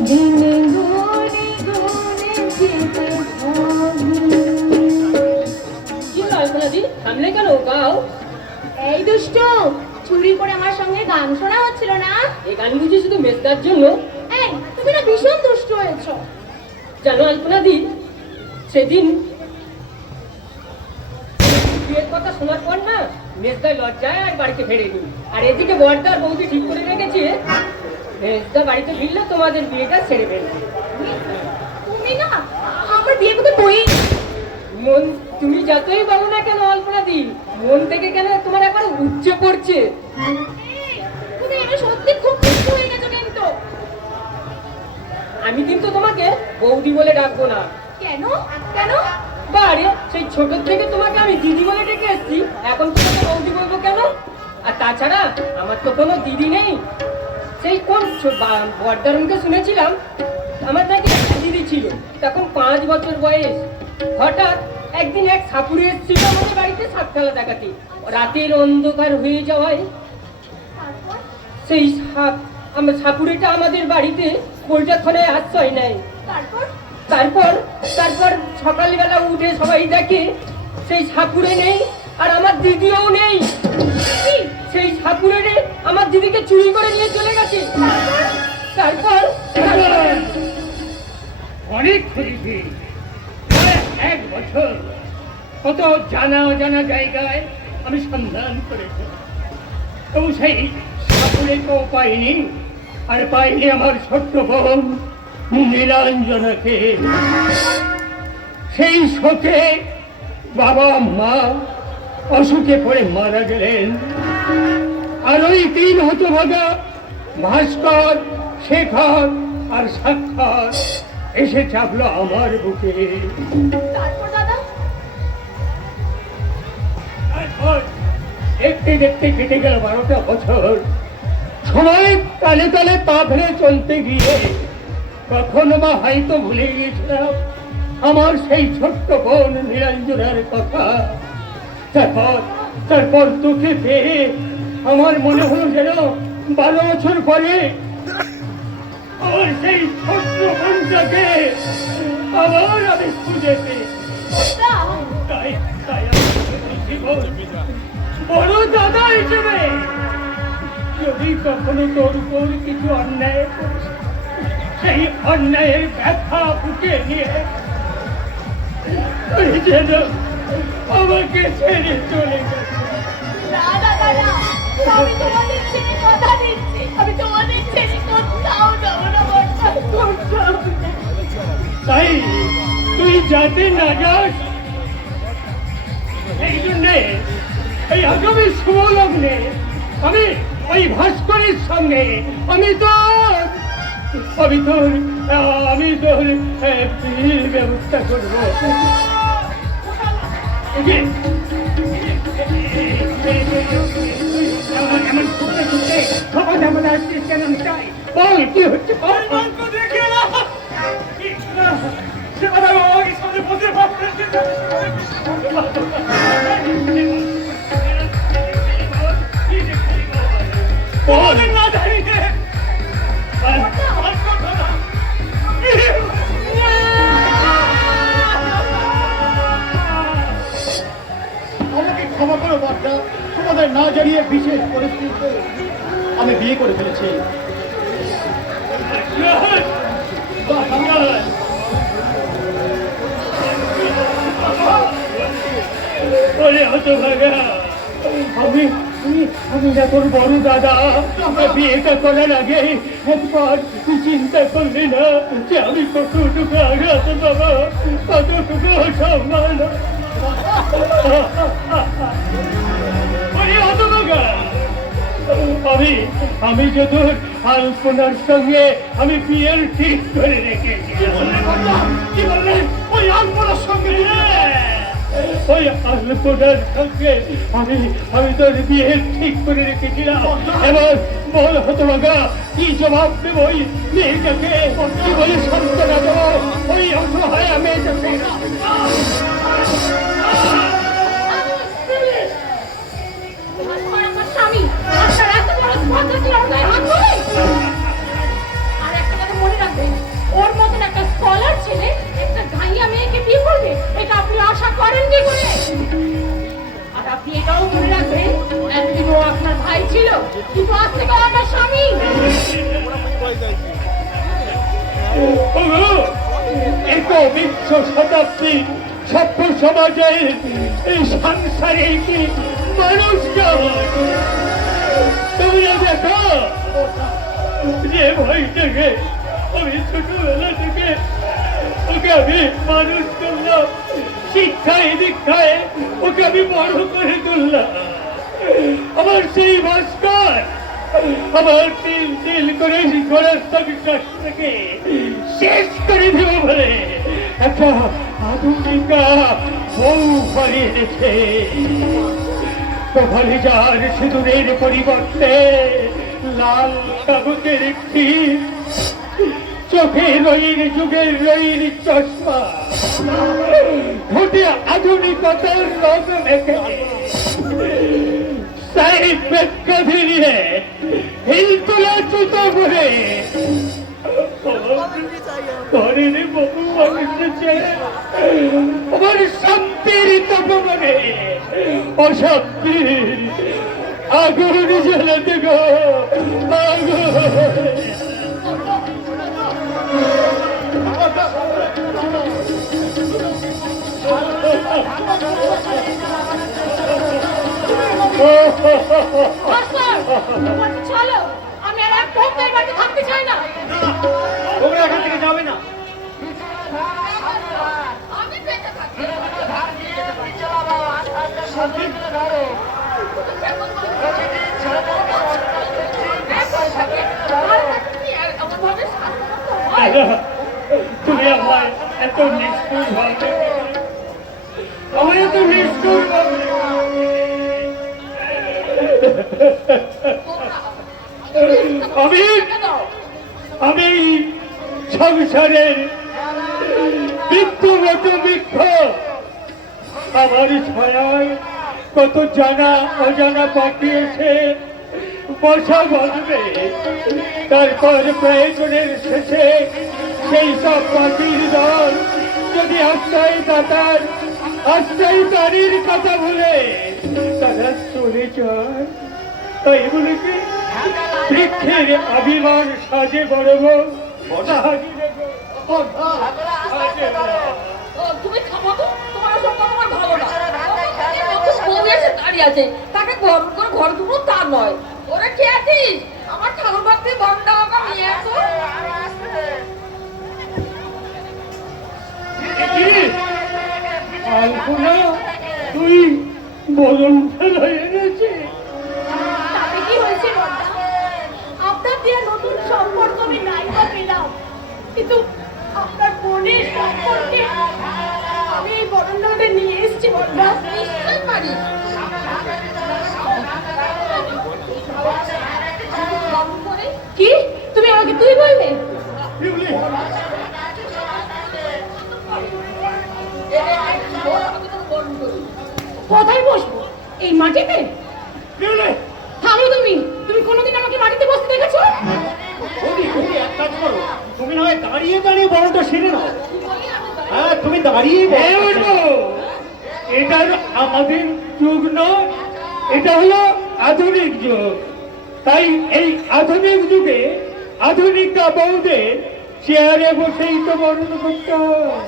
দিনে গুনে গুনে যেতে হবে। কি কল্পনাদি, থামলে কেন? গাও। এই দুষ্ট, চুরি করে আমার সঙ্গে গান শোনা হচ্ছিল না? এই গান বুঝি শুধু মেজদার জন্য? এই তুমি না ভীষণ দুষ্ট হয়েছো। জানো আলপনাদি, সেদিন বিয়ের কথা শোনার পর না মেজদার লজ্জায় আর বাড়িতে ফেরেনি। আর এদিকে বর্দার বৌদি ঠিক করে রেখেছে মেজদা বাড়িতে ফিরলে তোমাদের বিয়েটা সেরে ফেলবে। তুমি না আমার বিয়ে করতে বই। মন তুমি যতই বলো না কেন আলপনাদি, মন থেকে কেন তোমার একবার উচ্চে পড়ছে। তুমি এটা সত্যি খুব দুষ্ট হয়ে গেছো কিন্তু। আমি কিন্তু তোমাকে বৌদি বলে ডাকবো না। কেন কেন? বারে সেই ছোট থেকে তোমাকে আমি দিদি বলে ডেকে এসেছি, এখন তোমাকে বৌদি বলবো কেন? আর তাছাড়া আমার তো কোনো দিদি নেই। সেই কোন বর্দার মুখে শুনেছিলাম আমার নাকি একটা দিদি ছিল, তখন 5 বছর বয়স। হঠাৎ একদিন এক সাপুরে এসেছিল আমাদের বাড়িতে সাপ খেলা দেখাতে। রাতের অন্ধকার হয়ে যাওয়ায় সেই সাপুরেটা আমাদের বাড়িতে পোল্টাখানায় আশ্রয় নেয়। তারপর সকালবেলা উঠে সবাই দেখে সেই সাপুরে নেই, আর আমার দিদিও নেই। সেই সাপুরে আমার দিদিকে চুরি করে নিয়ে চলে গেছে। তারপর অনেক খুঁজেছি, প্রায় 1 বছর কত জানা অজানা জায়গায় আমি সন্ধান করেছি, তবু সেই সাপুরে তো পাইনি। আর পাইনি আমার ছোট্ট বোন নীলাঞ্জনাকে। সেই শোকে বাবা মা অসুখে পড়ে মারা গেলেন। আর ওই 3 হতভাগা ভাস্কর, শেখর আর সাক্ষর এসে চাপলো আমার বুকে। তারপর দাদা? তারপর দেখতে দেখতে কেটে গেল 12টা বছর। সময় তালে তালে পা ফেলে চলতে গিয়ে কখনো বা হয়তো ভুলে গিয়েছিলাম আমার সেই ছোট্ট বোন নীলাঞ্জনার কথা। তারপর তোকে পেয়ে আমার মনে হলো যেন 12 বছর পরে আমার সেই ছোট্ট বোনটাকে আবার আমি খুঁজে পেয়ে তাই তাই আমি বলছি, বড় দাদা হিসেবে যদি কখনো তোর উপর কিছু অন্যায় করিস, সেই অন্যায়ের ব্যথা বুকে নিয়ে তুই যেন আমাকে ছেড়ে চলে গেছে। না দাদা না, আমি তোমাদের ছেড়ে কথা দিচ্ছি, আমি তোমাদের ছেড়ে কোথাও যাবো না, কোথাও যাবো না। তাই তুই যাতে না যাস, এই জন্যে এই আগামী শুভ লগ্নে আমি ওই ভাস্করের সঙ্গে আমি তোর বিয়ের ব্যবস্থা করবো। এমন ছুটতে ছুটতে খবর এমন আসছিস কেন? চাই বল কি হচ্ছে? না জানিতে আমাকে ক্ষমা করো বাচ্চা, তোমাদের না জানিয়ে বিশেষ পরিস্থিতিতে আমি বিয়ে করে ফেলেছি। আমি না তোর বড় দাদা, বিয়েটা করার আগে একবার তুই চিন্তা করলি না যে আমি কতটুকু আঘাত বাবা, কতটুকু অসম্মান। আমি যদি আলপনার সঙ্গে আমি বিয়ের ঠিক করে রেখেছি। কি বললেন? ওই আলপনার সঙ্গে? ওই আলপনার সঙ্গে আমি তোর বিয়ে ঠিক করে রেখেছিলাম। এবার বল হতভাগা, কি জবাব দেবো ওই মেয়েটাকে? কি বলে সান্ত্বনা দেবো ওই অসহায় মেয়েটাকে? আমার স্বামী, আপনার এত বড় স্পর্ধা ছিল ওর গায়ে হাত তোলে? আর একটা কথা মনে রাখবেন, ওর মতন একটা স্কলার ছেলে একটা গাইয়া মেয়েকে বিয়ে করবে, এটা আপনি আশা করেন কি করে? আর আপনি এটাও মনে রাখবেন, এতদিন ও আপনার ভাই ছিল, কিন্তু আজ থেকে ও আমার স্বামী। একবিংশ শতাব্দী সভ্য সমাজের এই সাংসারিক মানুষজন, তোমরা দেখো যে ভাইটাকে আমি ছোটবেলা থেকে ওকে আমি মানুষ করলাম, শিক্ষায় দীক্ষায় ওকে আমি বড় করে তুললাম। আমার সেই ভাস্কর আমার তিল তিল করে ঘোড়ার থেকে শেষ করে দেব বলে একটা আধুনিকা বউ বানিয়েছে। কপালে যার সিঁদুরের পরিবর্তে লাল কাগজের একটি, চোখে রইর যুগের রইর চশমা, ঘটে আধুনিকতার রং মেখে সাইড বেক্কা ফিরিয়ে হিলতোলা জুতো করে ঘরের বহু মানুষের আমার শান্তির তপমানে অশান্তির আগুন জ্বালাতে গো আগুন। মাস্টার, বলছি চলো, আমি আর এক মুহূর্ত এই বাড়িতে থাকতে চাই না। তোমরা এখান থেকে যাবে না। আমি বেঁচে থাকতে দাদা, তুমি আমায় এত নিষ্ঠুর ভাবে, আমায় এত নিষ্ঠুর ভাবে আমি সংসারের মৃত্যুগত বৃক্ষ, আমার ছায়ায় কত জানা অজানা পাখি এসে বসা বাঁধবে, তারপর প্রয়োজনের শেষে সেই সব পাখির দল যদি আশ্রয় দাতার আশ্রয় তারির কথা বলে তারা চলে যায়, তাই বলে কি বৃক্ষের আবির্ভাব সাজে বড়ব তুমি থামো তো, তোমার সব কথা আমার ভালো না। বউ এসে দাঁড়িয়ে আছে, তাকে গরম করে ঘর দুটো তা নয়। ওরা কে আছিস? আমার ঠাকুর বাড়িতে বন্ধ হবে নিয়ে আসো। আলপনা তুই বদন ফেলা এনেছি। তাতে কি হয়েছে বড়দা? আপনার দিয়ে নতুন সম্পর্ক আমি নাই বা পেলাম, কিন্তু আপনার বোনের সম্পর্কে আমি এই বরণটাকে নিয়ে এসেছি বড়দা। নিশ্চয় পারি। কি তুমি আমাকে তুই বললে? কোথায় বসবো? এই মাটিতে? থামো তুমি, তুমি কোনোদিন আমাকে মাটিতে বসতে দেখেছো? এক কাজ করো, তুমি না হয় দাঁড়িয়ে দাঁড়িয়ে বড়টা সেরে নাও। হ্যাঁ, তুমি দাঁড়িয়ে এটা আমাদের যুগ নয়, এটা হলো আধুনিক যুগ। তাই এই আধুনিক যুগে আধুনিকটা বউদের চেয়ারে বসেই তো বরণ করতে হয়।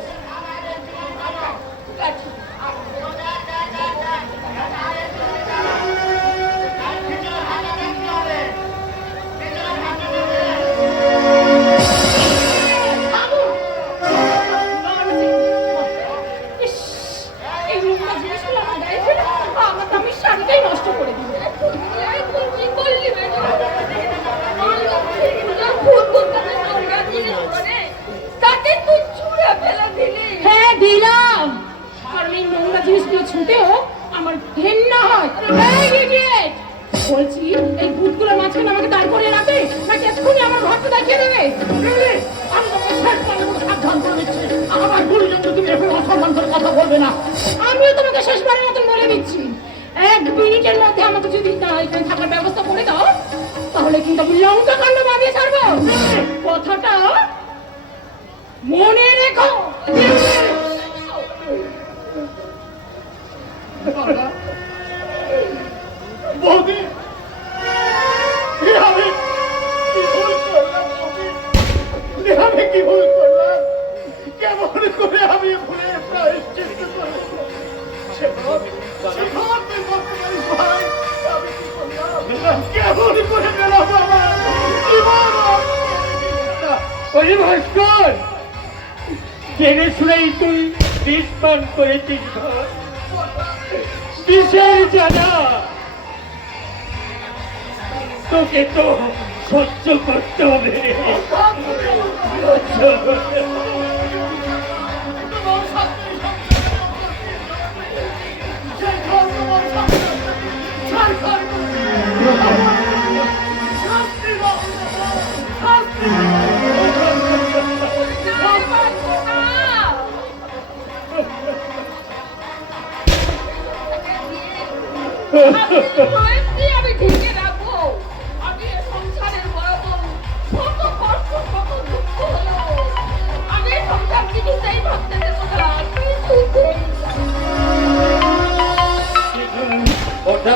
হ্যাঁ দিলাম, কারণ এই নোংরা জিনিসগুলো ছুটেও আমার ঘেন্না হয়। বলছি এই ভূতগুলো মাঝখানে আমাকে দাঁড় করিয়ে রাখবে নাকি এক্ষুনি আমার ঘরটা দেখিয়ে দেবে? আমি তোমাকে শেষবারের মতো সাবধান করে দিচ্ছি, আমার গুরুজন তুমি এরকম অসম্মান করে কথা বলবে না। আমিও তোমাকে শেষবারের মতন বলে দিচ্ছি, 1 মিনিটের মধ্যে আমাকে যদি না এখানে থাকার ব্যবস্থা করে দাও, তাহলে কিন্তু আমি লঙ্কা কাণ্ড বাঁধিয়ে ছাড়বো। কথাটা মনে রেখো। বৌদি, আমি কি ভুল করলাম বৌদি? আমি কি ভুল করলাম? কেমন করে আমি ভুলের প্রায়শ্চিত্ত করব? শেখর, শেখর, তুই বলতে পারিস ভাই, আমি কি করলাম? কেমন করে গেলাম আমার জীবন? ওই ভাস্কর, জেনে শুনেই তুই বিষ পান করেছিস ঘর, বিষের জানা তোকে তো সহ্য করতে হবে। সহ্য করতে হবে। আমি ঢেকে রাখবো। আমি এ সংসারের বড় বউ, কত কষ্ট, কত দুঃখ হলো। আমি এই সংসার কিছুতেই ভাবতে দেবো না, কিছুতেই না। ওটা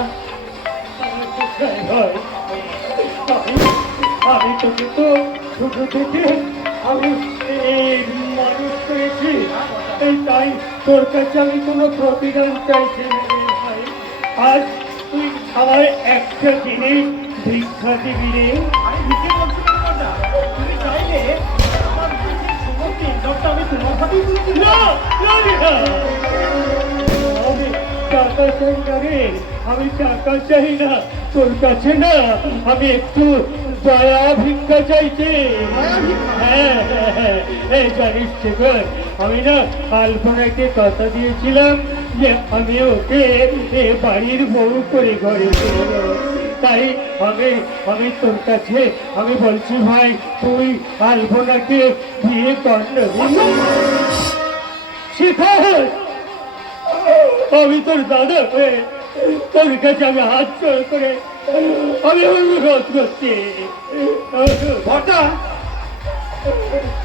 আমি তোকে তো ছোট থেকে আমি এই এই তাই তোর কাছে আমি কোনো প্রতিদান চাইছি না রে ভাই। আজ তুই আমার একটা জিনিস ভিক্ষা দিবি রে। আমি লিখে বলছি না কথা। তুমি চাইলে আমার বিশেষ সমস্ত ইনকামটা আমি তোমার হাতেই তুলে দিই। না, না রে না। আমি টাকা চাই না রে, আমি টাকা চাই না তোর কাছে না, আমি একটু দয়া ভিক্ষা চাইছি। দয়া ভিক্ষা? হ্যাঁ, হ্যাঁ, হ্যাঁ। এই জানিস শেখর, আমি না আলপনাকে কথা দিয়েছিলাম যে আমি ওকে এ বাড়ির বউ করে ঘরে তুলে দেবো। তাই আমি তোর কাছে আমি বলছি ভাই, তুই আলপনাকে বিয়ে কর না। শেখর, আমি তোর দাদা হয়ে তোর কাছে আমি হাত জোড় করে আমি অনুরোধ করছি। বটা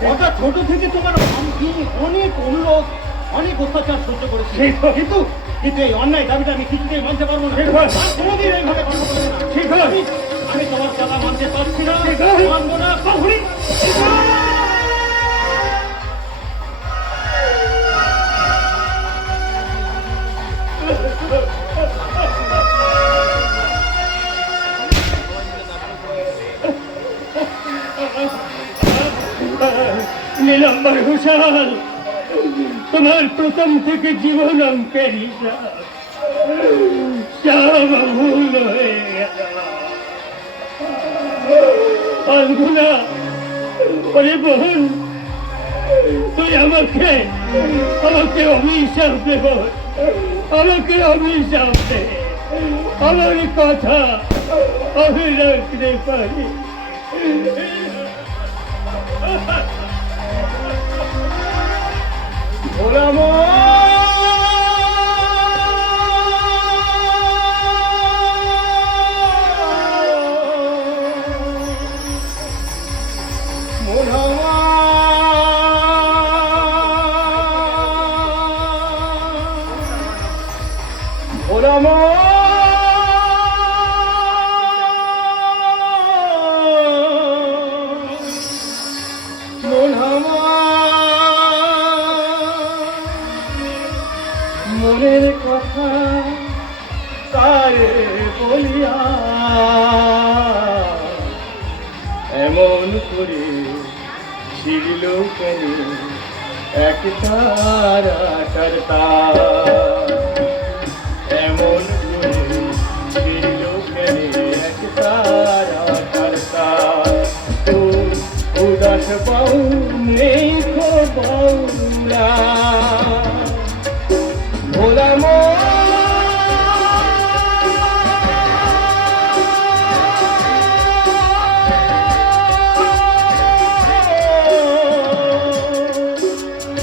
বটা ছোট থেকে তোমার আমি অনেক অনুরোধ অনেক অত্যাচার সহ্য করেছি, কিন্তু কিন্তু এই অন্যায় দাবিটা আমি কিছুতেই মানতে পারবো না। আর কোনোদিন এইভাবে কথা বলবো না। ঠিক আছে। আমি তোমার কথা মানতে পারছি না, ঠিক আছে। মানবো না কখনই। নীলাম্বর ঘোষাল, তোমার প্রথম থেকে জীবন অঙ্কের হিসাব সব ভুল হয়ে গেল। ফাল্গুনা, ওরে বোন, তুই আমাকে অভিশাপ দেব, আমাকে অভিশাপ দে। আমার কথা আমি রাখতে পারি। ভোলামো ভোলামো মনের কথা তার বলিয়া এমন করে ছিড়ল কেন এক তারাটার তার, এমন করে ছিড়ল কেন এক তারাটার তার। তো উদাস বাউ নেই খো বাউলা ভোলামো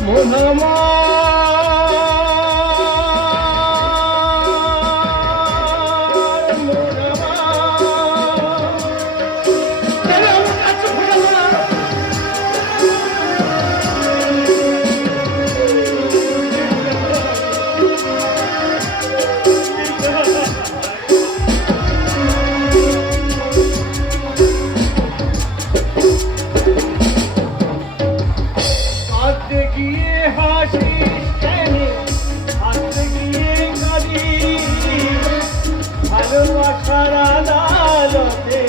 মোহাম্মদ হাসতে গিয়ে হাসিস কেন, হাসতে গিয়ে কাঁদিস, ভালোবাসার আদালতে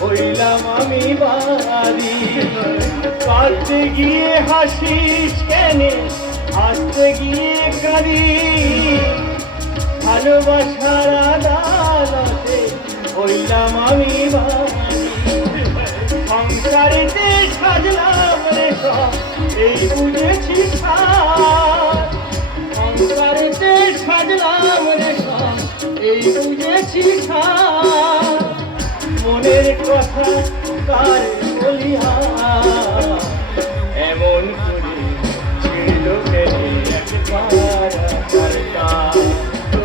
হইলাম আমি বাদী। কাঁদতে গিয়ে হাসিস কেন, হাসতে গিয়ে কাঁদিস, ভালোবাসার আদালতে হইলাম আমি বাদী। সংসারেতে সাজলাম রে সব এই বুঝেছি সার, সংসারেতে সাজলাম রে সব এই বুঝেছি সার। মনের কথা তার বলিয়া এমন করে ছিল কেন একবার তার তার। তো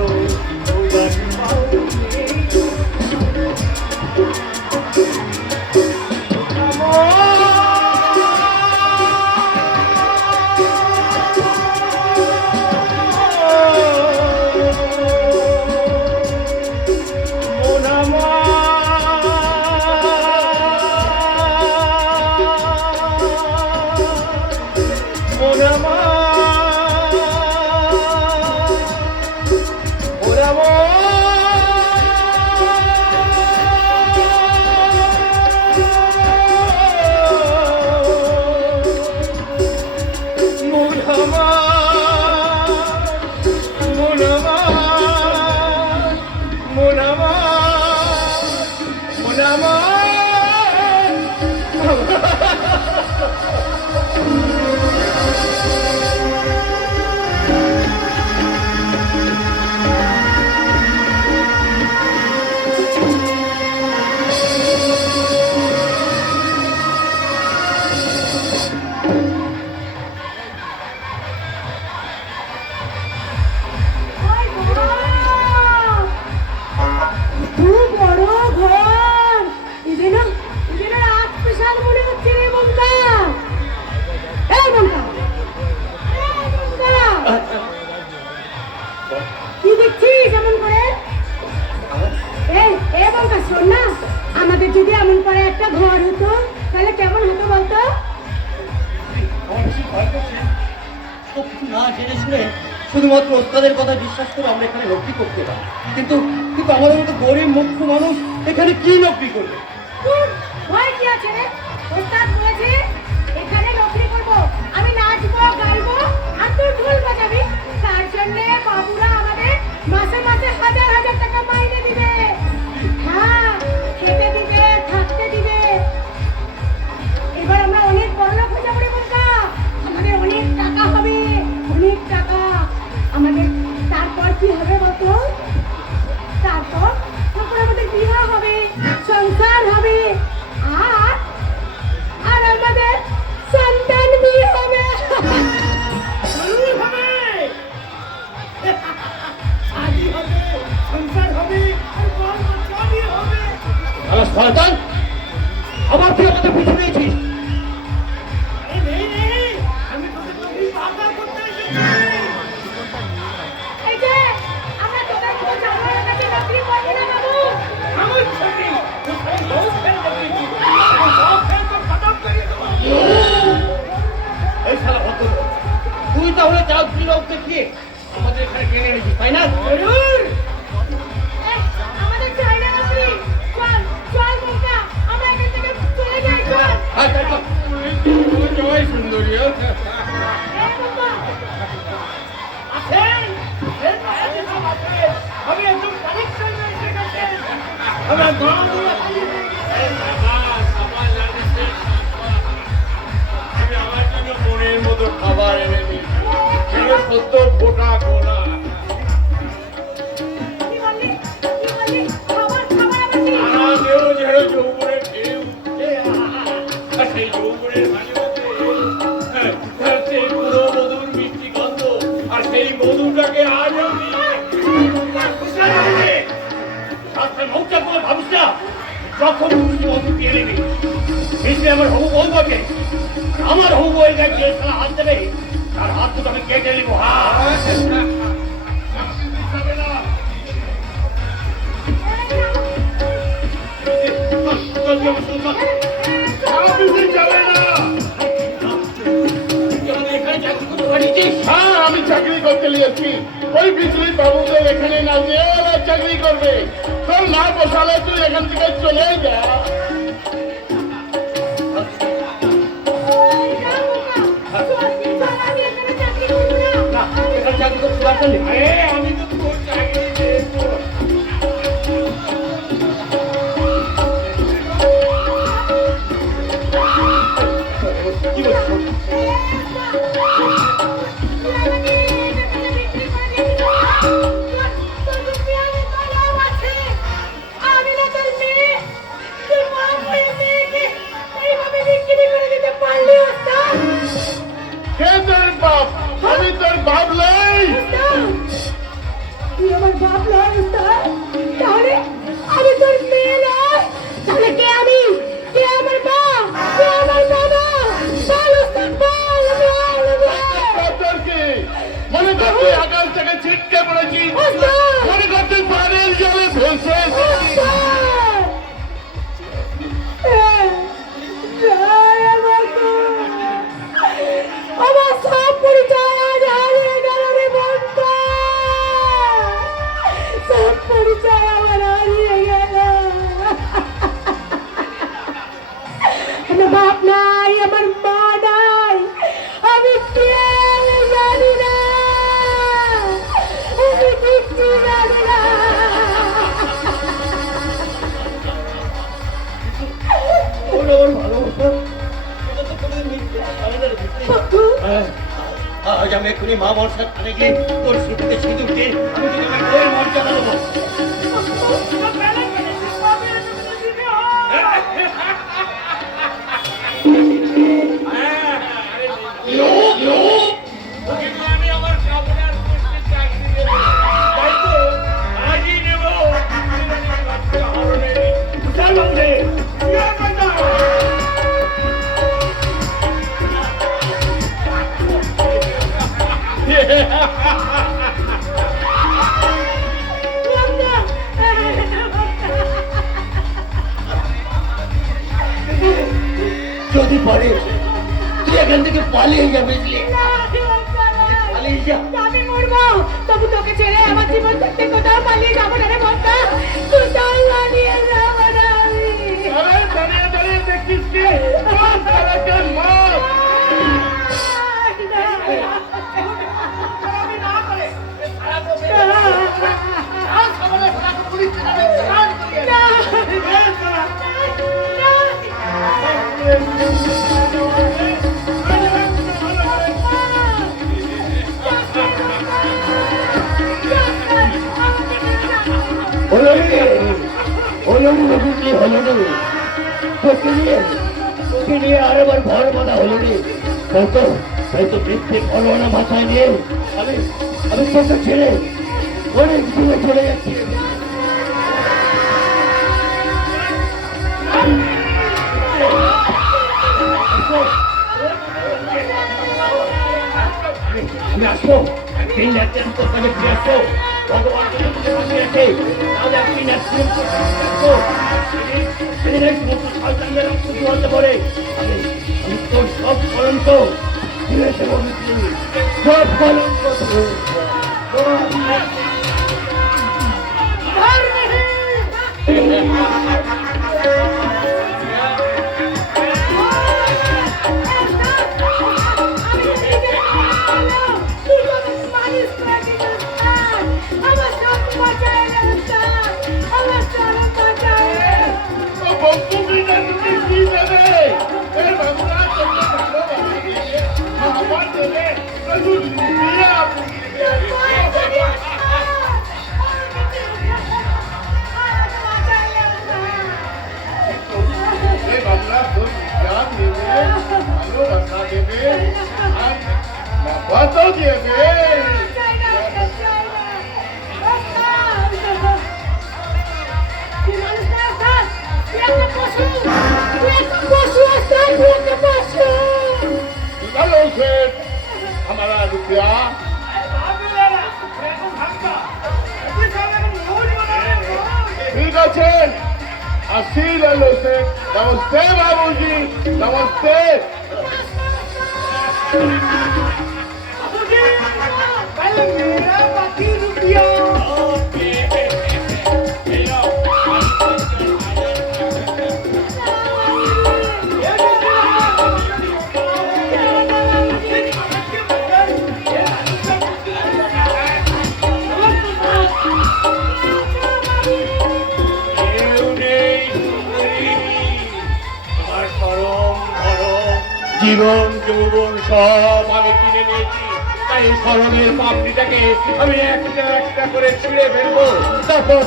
উদাস বাউল নেই শোন না, আমাদের যদি এমন করে একটা ঘর হতো তাহলে কেমন হতো বলতো? আমার বেশি ভয় করছে। সব কিছু না জেনে শুনে শুধুমাত্র ওস্তাদের কথা বিশ্বাস করে আমরা এখানে নকরি করতে পারি, কিন্তু কিন্তু আমাদের মতো গরিব মুখ্য মানুষ এখানে কি নকরি করবে? তোর ভয় কি আছে রে? ওস্তাদ বলেছে এখানে নকরি করব, আমি নাচবো গাইবো আর তুই ঢোল বাজাবি। তার জন্য বাবুরা আমাদের মাসে মাসে হাজার হাজার টাকা মাইনে দিবে। হ্যাঁ, খেতে দিবে, থাকতে দিবে। এবার আমরা অনেক বড়লোক হয়ে যাবো রে বলকা। আমাদের অনেক টাকা হবে, অনেক টাকা। আমাদের তারপর কি হবে বলতো? তারপর তারপর আমাদের বিবাহ হবে, সংসার হবে, আর আর আমাদের সন্তান বিয়ে হবে। জরুর হবে। শাদি হবে, সংসার হবে, আর বড় বাচ্চাও হবে। আরে শয়তান, আবার তুই আমাদের পিছু নিয়েছিস। আরে নেই নেই, আমি তোকে নকরি বাধা করতে এসেছি। এই যে আমরা তোদের মতো জানোয়ারের কাছে চাকরি করবো না বাবু। আমার ছবি কোথায় লোক ফেল দেখেছি, সব ফেল তো খতম করে দেবো। এই শালা ভদ্র, তুই তাহলে চাকরি লোক দেখিয়ে আমাদের এখানে টেনে এনেছিস, তাই না? জরুর। এই, আমাদের চাই না চাকরি। চল চল বলকা, আমরা এখান থেকে চলে যাই। চল আচ্ছা আচ্ছা, জয় সুন্দরী। এই বলকা, আছেন? এর পাশে সব আছেন। আমি একদম কালেকশন এসে গেছে। আমার গাঁ দিয়ে খালি হয়ে গেছে। আমি আমার জন্য মনের মতো খাবার এনে দিই, সত্য ফোটা গোলা। কি বললি? কি বললি? খাবার খাবার আবার কি? আমাদেরও যেন যৌবনের ঢেউ উঠে, আর সেই যৌবনের মাঝে মাঝে সেই পুরো মধুর মিষ্টি গন্ধ, আর সেই মধুটাকে আজ আমি শাস্ত্রের মৌচা করে ভাবিস না, যখন খুশি মধু পেয়ে নেবে। মিশলে আমার হবু বউ বটে, আমার হবু বউয়ের গায়ে যে শালা হাত দেবে তার হাত তো আমি কেটে নেবো। হ্যাঁ, আমি চাকরি করতে নিয়েছি। ওই বিচলি বাবুদের এখানে না যে চাকরি করবে, তোর না বসালে তুই এখান থেকে চলে যা। ওই না বলকা, চল চল, আমি এখানে চাকরি করবো না। এখানে চাকরি করতে দরকার নেই। আমি তো তোর চাকরি দেবো। কি বলছিস? আমি না তোর মেয়ে, তোর মা হয়ে মেয়েকে এইভাবে বিক্রি করে দিতে পারলি ওস্তাদ? কে তোর বাপ? আমি তোর বাপ লাই। তুই আমার বাপ নয় ওস্তাদ, তাহলে আমি তোর মেয়ে নয়, তাহলে কে আমি? কে আমার মা? কে আমার বাবা? বল ওস্তাদ, বল বল বল। তোর কি মনে কর তুই আকাশ থেকে ছিটকে পড়েছিস? মনে কর তুই পানির জলে ভেসে এসেছিস? আমার সব পরিচয় আজ হারিয়ে গেল রে বন্ধু, সব পরিচয় আমার হারিয়ে গেল। আমার বাপ নাই, আমার মা নাই, আমি কেউ জানি না, আমি কিচ্ছু জানি না। ওটা আমার ভালোবাসা, এটা তো কোনোদিন মিথ্যে হবে না রে, বুঝলি? আজ আমি এক্ষুনি মা বর্ষার খানে গিয়ে তোর স্মৃতিতে সিঁদুর দিয়ে আমি তোকে আমার বউয়ের মর্যাদা দেবো। কিন্তু আমি আমার কাপড়ের পোস্টে চাকরি দেবো, তাই তো আজই নেব। বিশাল বাবুরে, বন্ধু, পারে তুই এখান থেকে পালিয়ে যা বুঝলি পালিয়ে যা আমি মরবো তবু তোকে ছেড়ে আমার জীবন থাকতে কোথাও পালিয়ে যাবো না রে বর্দা কোথাও পালিয়ে যাবো না আমি আরে দাঁড়িয়ে দাঁড়িয়ে দেখছিস কি চল তারাকে মার হলো রে বুঝলি হলো রে তোকে নিয়ে আর আবার ভর বাঁধা হলো রে হয়তো বৃদ্ধি করোনা মাথায় নিয়ে আমি তোকে ছেড়ে অনেক দূরে চলে যাচ্ছি আমি আসবো একদিন রাতে তোর কাছে ফিরে আসবো ভগবান যদি তোকে পাশে আছে তাহলে একদিন অ্যাক্সিডেন্ট করতে আসবো সেদিন এক সমস্ত শয়তানদের রক্ত জোয়াতে পারে আমি তোর সব কলঙ্ক ফিরে দেবো সব কলঙ্ক हमारा रुपया ठीक है अस्सी ले लो से नमस्ते बाबूजी नमस्ते पहले मेरा बाकी रुपया জীবন যৌবন সব আমি কিনে নিয়েছি তাই স্মরণের পাপড়িটাকে আমি একটা একটা করে ছিঁড়ে ফেলবো তারপর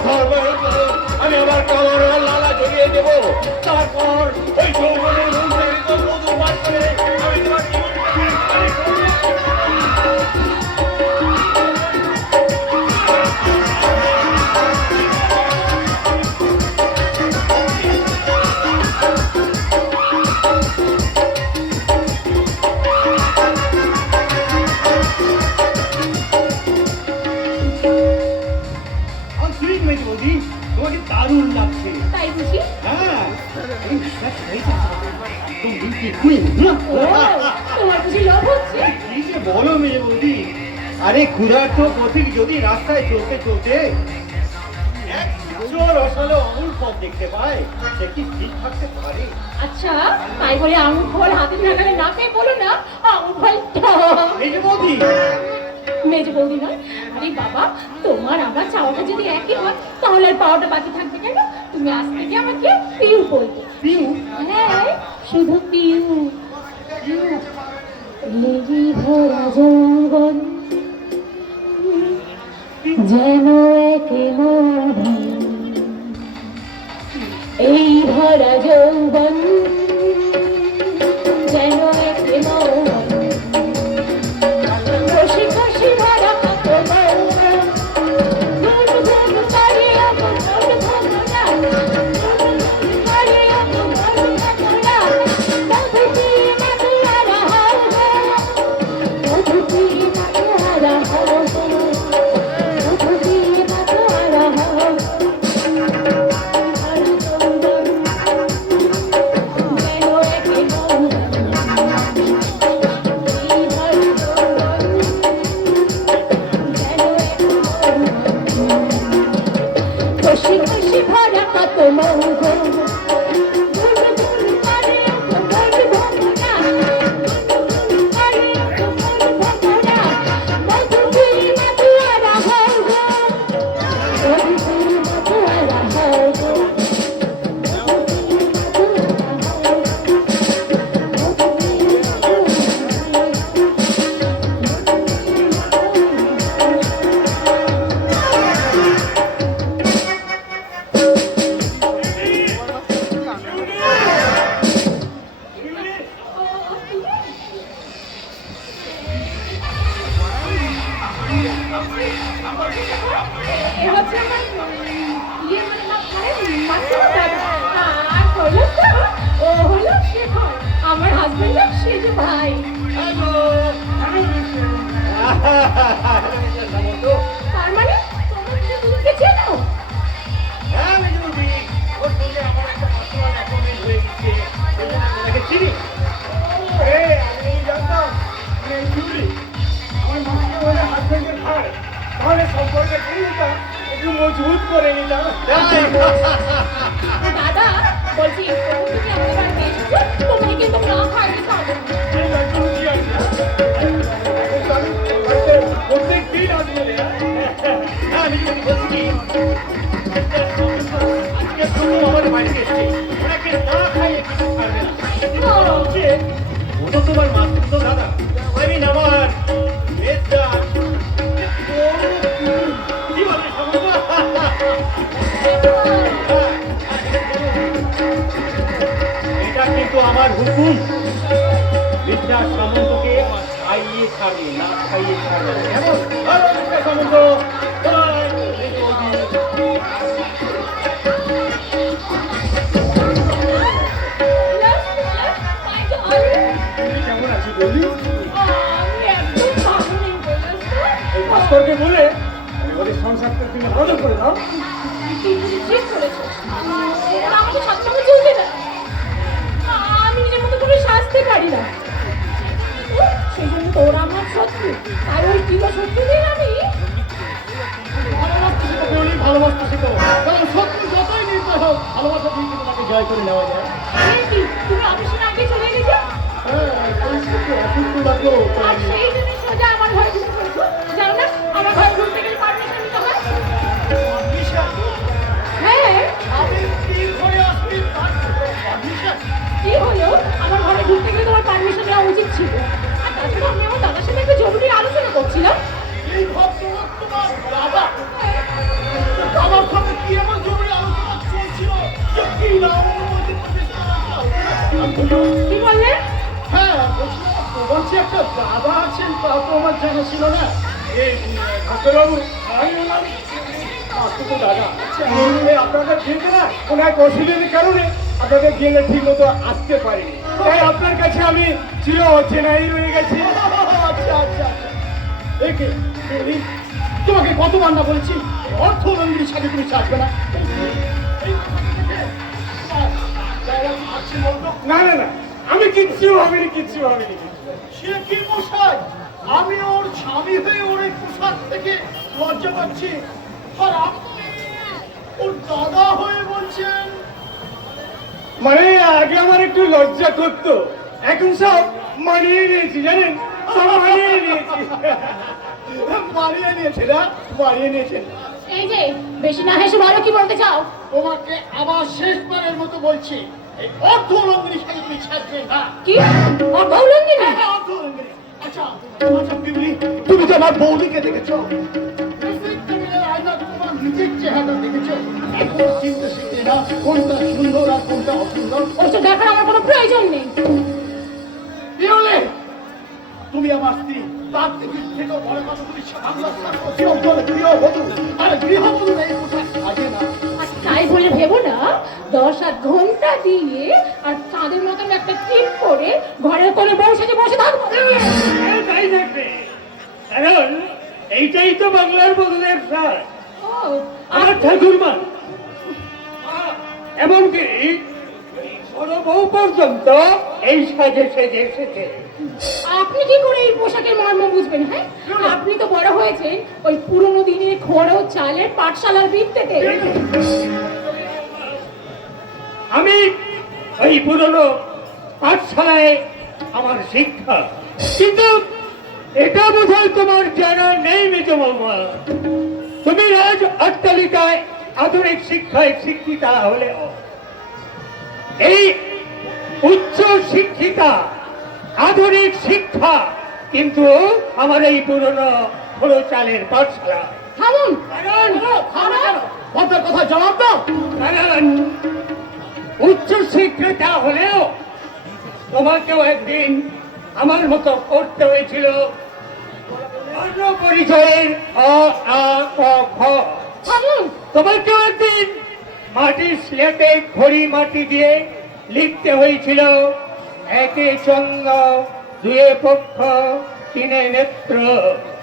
আমি আমার কামড় লালা জড়িয়ে দেবো তারপর ওই যৌবনের মধু পান করে আমি তোমার তোমাকে দারুণ লাগছে তাই বুঝি হ্যাঁ তোমার বুঝি লোভ হচ্ছে কি যে বলো মেয়ে বৌদি আরে ক্ষুধার্ত পথিক যদি রাস্তায় চলতে চলতে এক রসালো আমুল ফল দেখতে পায় সে কি ঠিক থাকতে পারে আচ্ছা তাই বলে আঙুর ফল হাতে নাগালে না পেয়ে বলো না আঙুর ফল এই যে বৌদি মেজ বৌদি নয় আরে বাবা তোমার আমার চাওয়াটা যদি একই হয় তাহলে আর পাওয়াটা বাকি থাকবে কেন তুমি আজ থেকে আমাকে পিউ বলবে পিউ হ্যাঁ শুধু পিউ লেগে ভরা যৌবন যেন একে মন এই ভরা যৌবন যেন একে মন খুশি খুশি ভরা কত মৌন ধুন ধুন করে আমার মন ভাঙা করে আমার মন ভাঙা মধুতি মাতুয়ারা হও মধুতি মাতুয়ারা হও মধুতি মাতুয়ারা হও এ হচ্ছে আমার ইয়ে মানে না মাসিমা আর হলো তো ও হলো শেখর আমার হাজবেন্ড সেজু ভাই তার মানে তোমরা দুজনকে চেনো হ্যাঁ মেজুদি, ওর সঙ্গে আমার একটা পার্সোনাল অ্যাপয়েন্টমেন্ট হয়ে গেছে, ওই জন্য ওনাকে চিনি। আমি জানতাম এই চুরি আমার মাকে বলে হাজবেন্ডের ভাই, তাহলে সম্পর্কে চিন্তা একটু মজবুত করে নিতাম। দাদা বলছি তুমি আমাদের বাড়িতে এসেছো তুমি কিন্তু না খাইলে খাবে প্রত্যেক দিন আসবে। হ্যাঁ মেজুদি, বলছি কি, আজকে শুধু আমার বাড়িতে এসেছে, ওনাকে না খাইয়ে কিছু খাবে না। বলছে, ও তো তোমার মাতৃত্ব দাদা, আমি আমার মেজদার, কি বলে সমস্যা? এটা কিন্তু আমার হুকুম, মিস্টার সামন্তকে খাইয়ে ছাড়বে, না খাইয়ে ছাড়বে না। কেমন? ভালো মিস্টার সামন্ত, বাই। কেমন আছি বলি? আমি একদম ভালো নেই বলেছো এই ভাস্করকে বলে ওদের সংসারটা তুমি ভালো করে দাও। তুমি ঠিক করেছো ওরা আমাকে সবসময় চলতে দেয় আমি নিজের মতো করে সাজতে পারি না সেই জন্য তো ওরা আমার শত্রু আর ওই প্রিয় শত্রুদের আমি ভালোবাসতে শেখো, বেরোলেই ভালোবাসতে শেখো। কারণ শত্রু যতই নির্দয় হোক, ভালোবাসা দিয়ে কিন্তু তাকে জয় করে নেওয়া যায়। এই কি, তুমি অফিসের আগে চলে গেছো হ্যাঁ, অসুস্থ লাগলো। আর সেই জন্য সোজা আমার ঘরে ঢুকে পড়েছো জানো না আমার ঘরে ঢুকতে গেলে পারমিশন নিতে হয় হ্যাঁ আমি কি করে আসবি তার পারমিশন? কি হলো আমার ঘরে ঢুকতে গেলে তোমার পারমিশন নেওয়া উচিত ছিল আর তাছাড়া আমি আমার দাদার সাথে একটা জরুরি আলোচনা করছিলাম এই ভদ্রলোক তোমার বাবা? আমার সাথে কি এমন জরুরি আলোচনা চলছিল যে কি না অনুমতি কি বললে হ্যাঁ, বলছি একটা দাদা আছেন, তা তো আমার জানা ছিল না। এই ভাস্করবাবু, আমি ওনার মাসুতো দাদা। এই আপনাদের ফিরতে না কোনো এক অসুবিধার কারণে আপনাদের গেলে ঠিক মতো আসতে পারিনি, তাই আপনার কাছে আমি চির অচেনাই রয়ে গেছি। আচ্ছা আচ্ছা আচ্ছা, একে এই, তোমাকে কতবার না বলছি অর্থলঙ্গির সাথে তুমি চাটবে না। না না না, আমি কিচ্ছু ভাবিনি, কিচ্ছু ভাবিনি। সে কি মশাই, আমি ওর স্বামী হয়ে ওর এই পোশাক থেকে লজ্জা পাচ্ছি, আর আপনি ওর দাদা হয়ে বলছেন? মানে আগে আমার একটু লজ্জা করতো, এখন সব মানিয়ে নিয়েছি, জানেন, সব মানিয়ে নিয়েছি। মানিয়ে নিয়েছে না? মানিয়ে নিয়েছেন। এই যে বেশি না হেসে ভালো কি বলতে চাও তোমাকে আবার শেষবারের মতো বলছি, এই অর্থলঙ্গির সাথে তুমি ছাড়বে না। কি আর বৌলঙ্গিনী হ্যাঁ, অর্থলঙ্গিনী। আচ্ছা আচ্ছা বিবলি, তুমি তো আমার বৌদিকে দেখেছো? ড্রেসিং টেবিলের আয়নায় তোমার নিজের চেহারা দেখেছো? এখন চিনতে শিখে না কোনটা সুন্দর আর কোনটা অসুন্দর। ওসব দেখার আমার কোনো প্রয়োজন নেই বিরলে, তুমি আমার স্ত্রী, তার থেকে বড় কথা তুমি বাংলার গৃহবধূ, আর গৃহবধূ এই পোশাক সাজে না। আর তাই বলে ভেবো না 10 ঘন্টা দিয়ে আর চাঁদের মতন একটা টিপ করে ঘরের কোণে বসে বসে থাকবো তাই থাকবে, কারণ এইটাই তো বাংলার বদলের প্রায় ও আমার ঠাকুরমা, এমনকি বড় বউ পর্যন্ত এই সাজে সেজে এসেছে। আপনি কি করে এই পোশাকের মর্ম বুঝবেন হ্যাঁ আপনি তো বড় হয়েছেন ওই পুরনো দিনের খড় ও চালের পাঠশালার ভিত্তিতে আমি ওই পুরনো পাঠশালায় আমার শিক্ষা, কিন্তু এটা বোধহয় তোমার জানা নেই মেজমামা, তুমি রাজ অট্টালিকায় আধুনিক শিক্ষায় শিক্ষিতা হলেও এই উচ্চ শিক্ষিতা আধুনিক শিক্ষা কিন্তু আমার এই পুরনো খোলো চালের পাঠশালা। থামুন ভদ্র কথা জবাব দাও। কারণ উচ্চ শিক্ষিতা হলেও তোমাকেও একদিন আমার মতো পড়তে হয়েছিল বর্ণ পরিচয়ের অ আ ক খ। থামুন তোমাকেও একদিন মাটির স্লেটে খড়ি মাটি দিয়ে লিখতে হয়েছিল একে চন্দ্র দুয়ে পক্ষ তিনে নেত্র।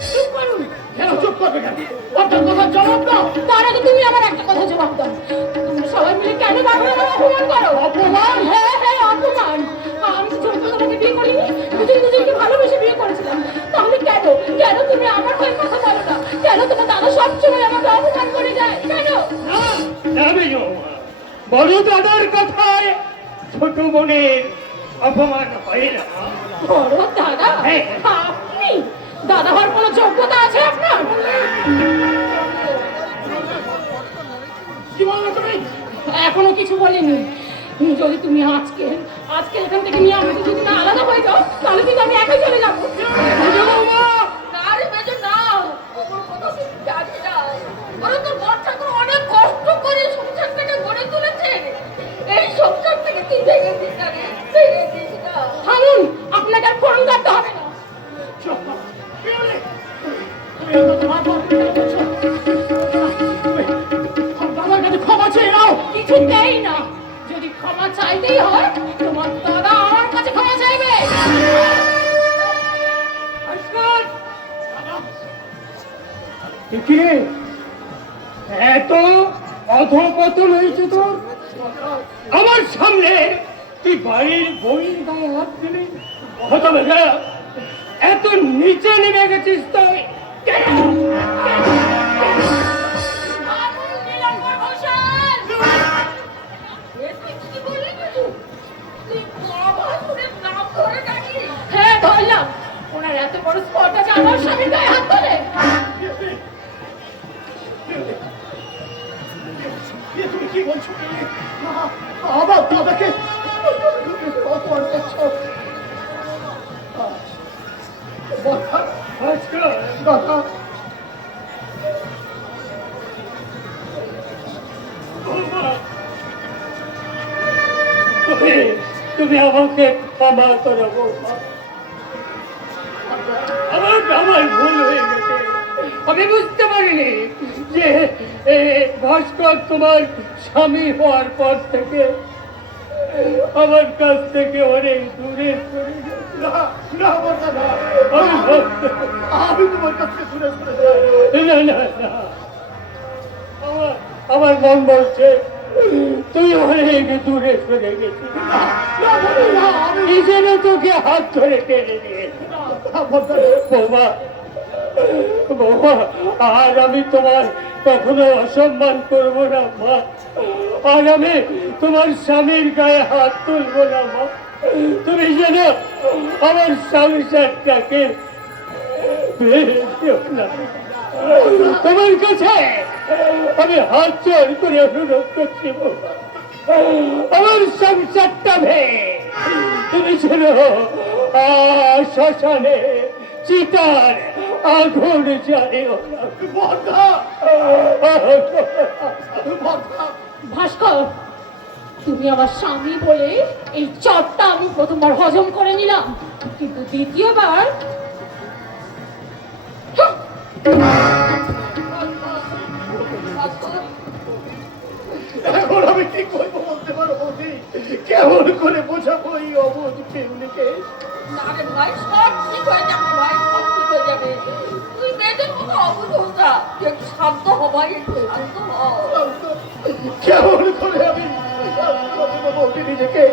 চুপ করুন। কেন চুপ করবে কেন? ভদ্র কথা জবাব দাও। তার আগে তুমি আমার একটা কথা জবাব দাও। তোমরা সবাই মিলে কেন বারবার আমার অপমান করো? অপমান? হ্যাঁ হ্যাঁ অপমান। আমি তো ছোট তোমাকে বিয়ে করিনি, দুজনকে ভালোবেসে বিয়ে করেছিলাম। তাহলে কেন কেন তুমি আমার হয়ে কথা বলো না? কেন তোমার দাদা সবসময় আমাকে অপমান করে যায় কেন? না মেজমামা, বড় দাদার কথায় ছোট বোনের অপমান হয় না। বড় দাদা? হ্যাঁ। আপনি দাদা হওয়ার কোনো যোগ্যতা আছে আপনার? কি বললে তুমি? এখনো কিছু বলিনি। যদি তুমি আজকে আজকে এখান থেকে নিয়ে আমাকে যদি না আলাদা হয়ে যাও তাহলে কিন্তু আমি একাই চলে যাবো। না রে মেজো না, ওর কথা তুমি জানি না। ওরা তো বর্ষা করে অনেক কষ্ট করে সংসারটাকে গড়ে তুলেছে। এই সংসার থেকে তুই ভেঙে দিস না রে, ভেঙে দিস না। থামুন, আপনাকে আর ফোন করতে হবে না। চুপ কর। কি বলে? তুমি এত তোমার পর কি করছো? দাদার কাছে ক্ষমা চেয়ে নাও। কিছুতেই না। যদি ক্ষমা চাইতেই হয় তোমার দাদা আমার কাছে ক্ষমা চাইবে। আজকাল কিরে এত অধপতন হয়েছে তোর? আমার সামনে তুই বাড়ির বইয়ের গায়ে হাত দিলি? হতো বেটা, এত নিচে নেমে গেছিস তুই কেন? হ্যাঁ ধরলাম, ওনার এত বড় স্পট আছে আমার স্বামীর গায়ে হাত তোলে। তুমি কি বলছো? আবার দাদাকে অপমান করছো? আজকাল দাদা তুমি আমাকে ক্ষমা করো বৌমা। আমার ভুল হয়ে গেছে। আমি বুঝতে পারিনি যে ভাস্কর তোমার স্বামী হওয়ার পর থেকে আমার কাছ থেকে অনেক দূরে সরে গেছে। না না বলতে না। আমি ভাবতে- আমি তোমার কাছে শুনে শুনে যাই। না না না, আমার মন বলছে তুই অনেক দূরে সরে গেছিস। না বলি না, আমি এই জন্য তোকে হাত ধরে টেনে নিয়েছি। না বলতে না। বৌমা, বৌমা, আর আমি তোমার কখনো অসম্মান করবো না মা। আর আমি তোমার স্বামীর গায়ে হাত তুলবো না মা। তুমি যেন আমার সংসারটাকে ভেঙে দিও না। তোমার কাছে আমি হাত জোর করে অনুরোধ করছি বৌমা, আমার সংসারটা ভেঙে তুমি যেন শ্মশানে চিতার আগুন জ্বালিও না। বন্ধা বন্ধা ভাস্কর, তুমি আমার স্বামী বলে এই চটটা আমি প্রথমবার হজম করে নিলাম, কিন্তু দ্বিতীয়বার এখন আমি কি করবো বলতে পারো বৌদি? কেমন করে বোঝাবো এই অবুঝ ফেমনিকে? না রে ভাই, সব ঠিক হয়ে যাবে ভাই, সব ঠিক হয়ে যাবে। তুই মেয়েদের মতো অবুঝ হোস না, তুই একটু শান্ত হ ভাই, একটু শান্ত হ। কেমন করে আমি বৌদি নিজেকে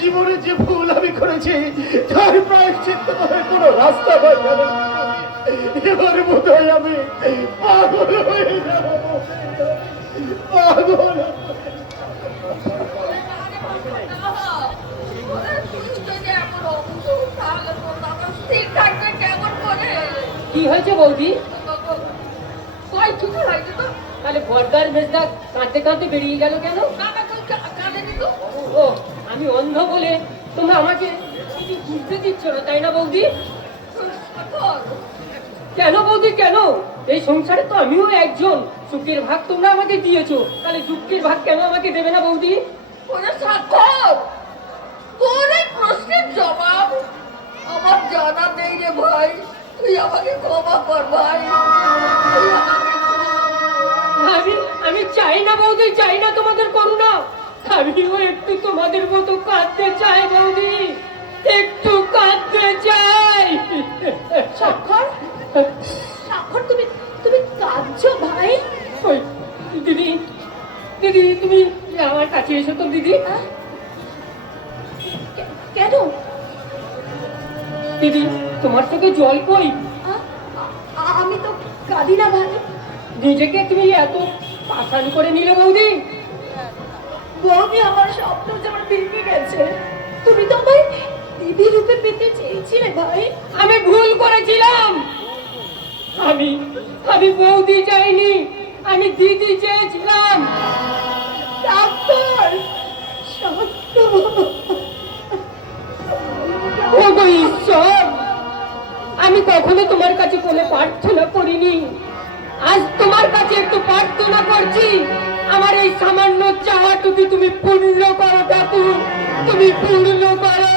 জীবনে যে ভুল আমি করেছি তার প্রায়শ্চিত্ত করে কোনো রাস্তা পাই না। এবার বোধ হয় আমি পাগল হয়ে যাবো, পাগল। স্থির থাকবে কেমন করে? কি হয়েছে বৌদি? কয় কিছু হয়েছে তো? তাহলে বর্দার মেজদা কাঁদতে কাঁদতে বেরিয়ে গেল কেন? কাকা কই কাঁদেনি তো? ও, আমি অন্ধ বলে তোমরা আমাকে কিছু বুঝতে দিচ্ছ না, তাই না বৌদি? সাগর, কেন বৌদি কেন? এই সংসারে তো আমিও একজন। সুখের ভাগ তোমরা আমাকে দিয়েছো, তাহলে দুঃখের ভাগ কেন আমাকে দেবে না বৌদি? ওরে সাগর, তোর এই প্রশ্নের জবাব আমার জানা নেই রে ভাই। তুই আমাকে ক্ষমা কর ভাই, তুই আমাকে আমি চাই না বৌদি, চাই না তোমাদের করুণা। আমিও একটু তোমাদের মতো কাঁদতে চাই বৌদি, একটু কাঁদতে চাই। স্বাক্ষর স্বাক্ষর তুমি তুমি কাঁদছো ভাই? ওই, দিদি দিদি তুমি আমার কাছে এসো তো দিদি। হ্যাঁ? কেন? দিদি তোমার চোখে জল কই? আমি তো কাঁদি না ভাই। নিজেকে তুমি এত পাষাণ করে নিলে বৌদি? বৌদি আমার স্বপ্ন যেমন ভেঙে গেছে। তুমি তো আমায় দিদি রূপে পেতে চেয়েছিলে ভাই। আমি ভুল করেছিলাম। আমি বৌদি চাইনি, আমি দিদি চেয়েছিলাম। ডাক্তার ওগো ঈশ্বর, আমি কখনো তোমার কাছে কোনো প্রার্থনা করিনি। আজ তোমার কাছে একটু প্রার্থনা করছি, আমার এই সামান্য চাওয়াটুকু তুমি পূর্ণ করো ঠাকুর, তুমি পূর্ণ করো।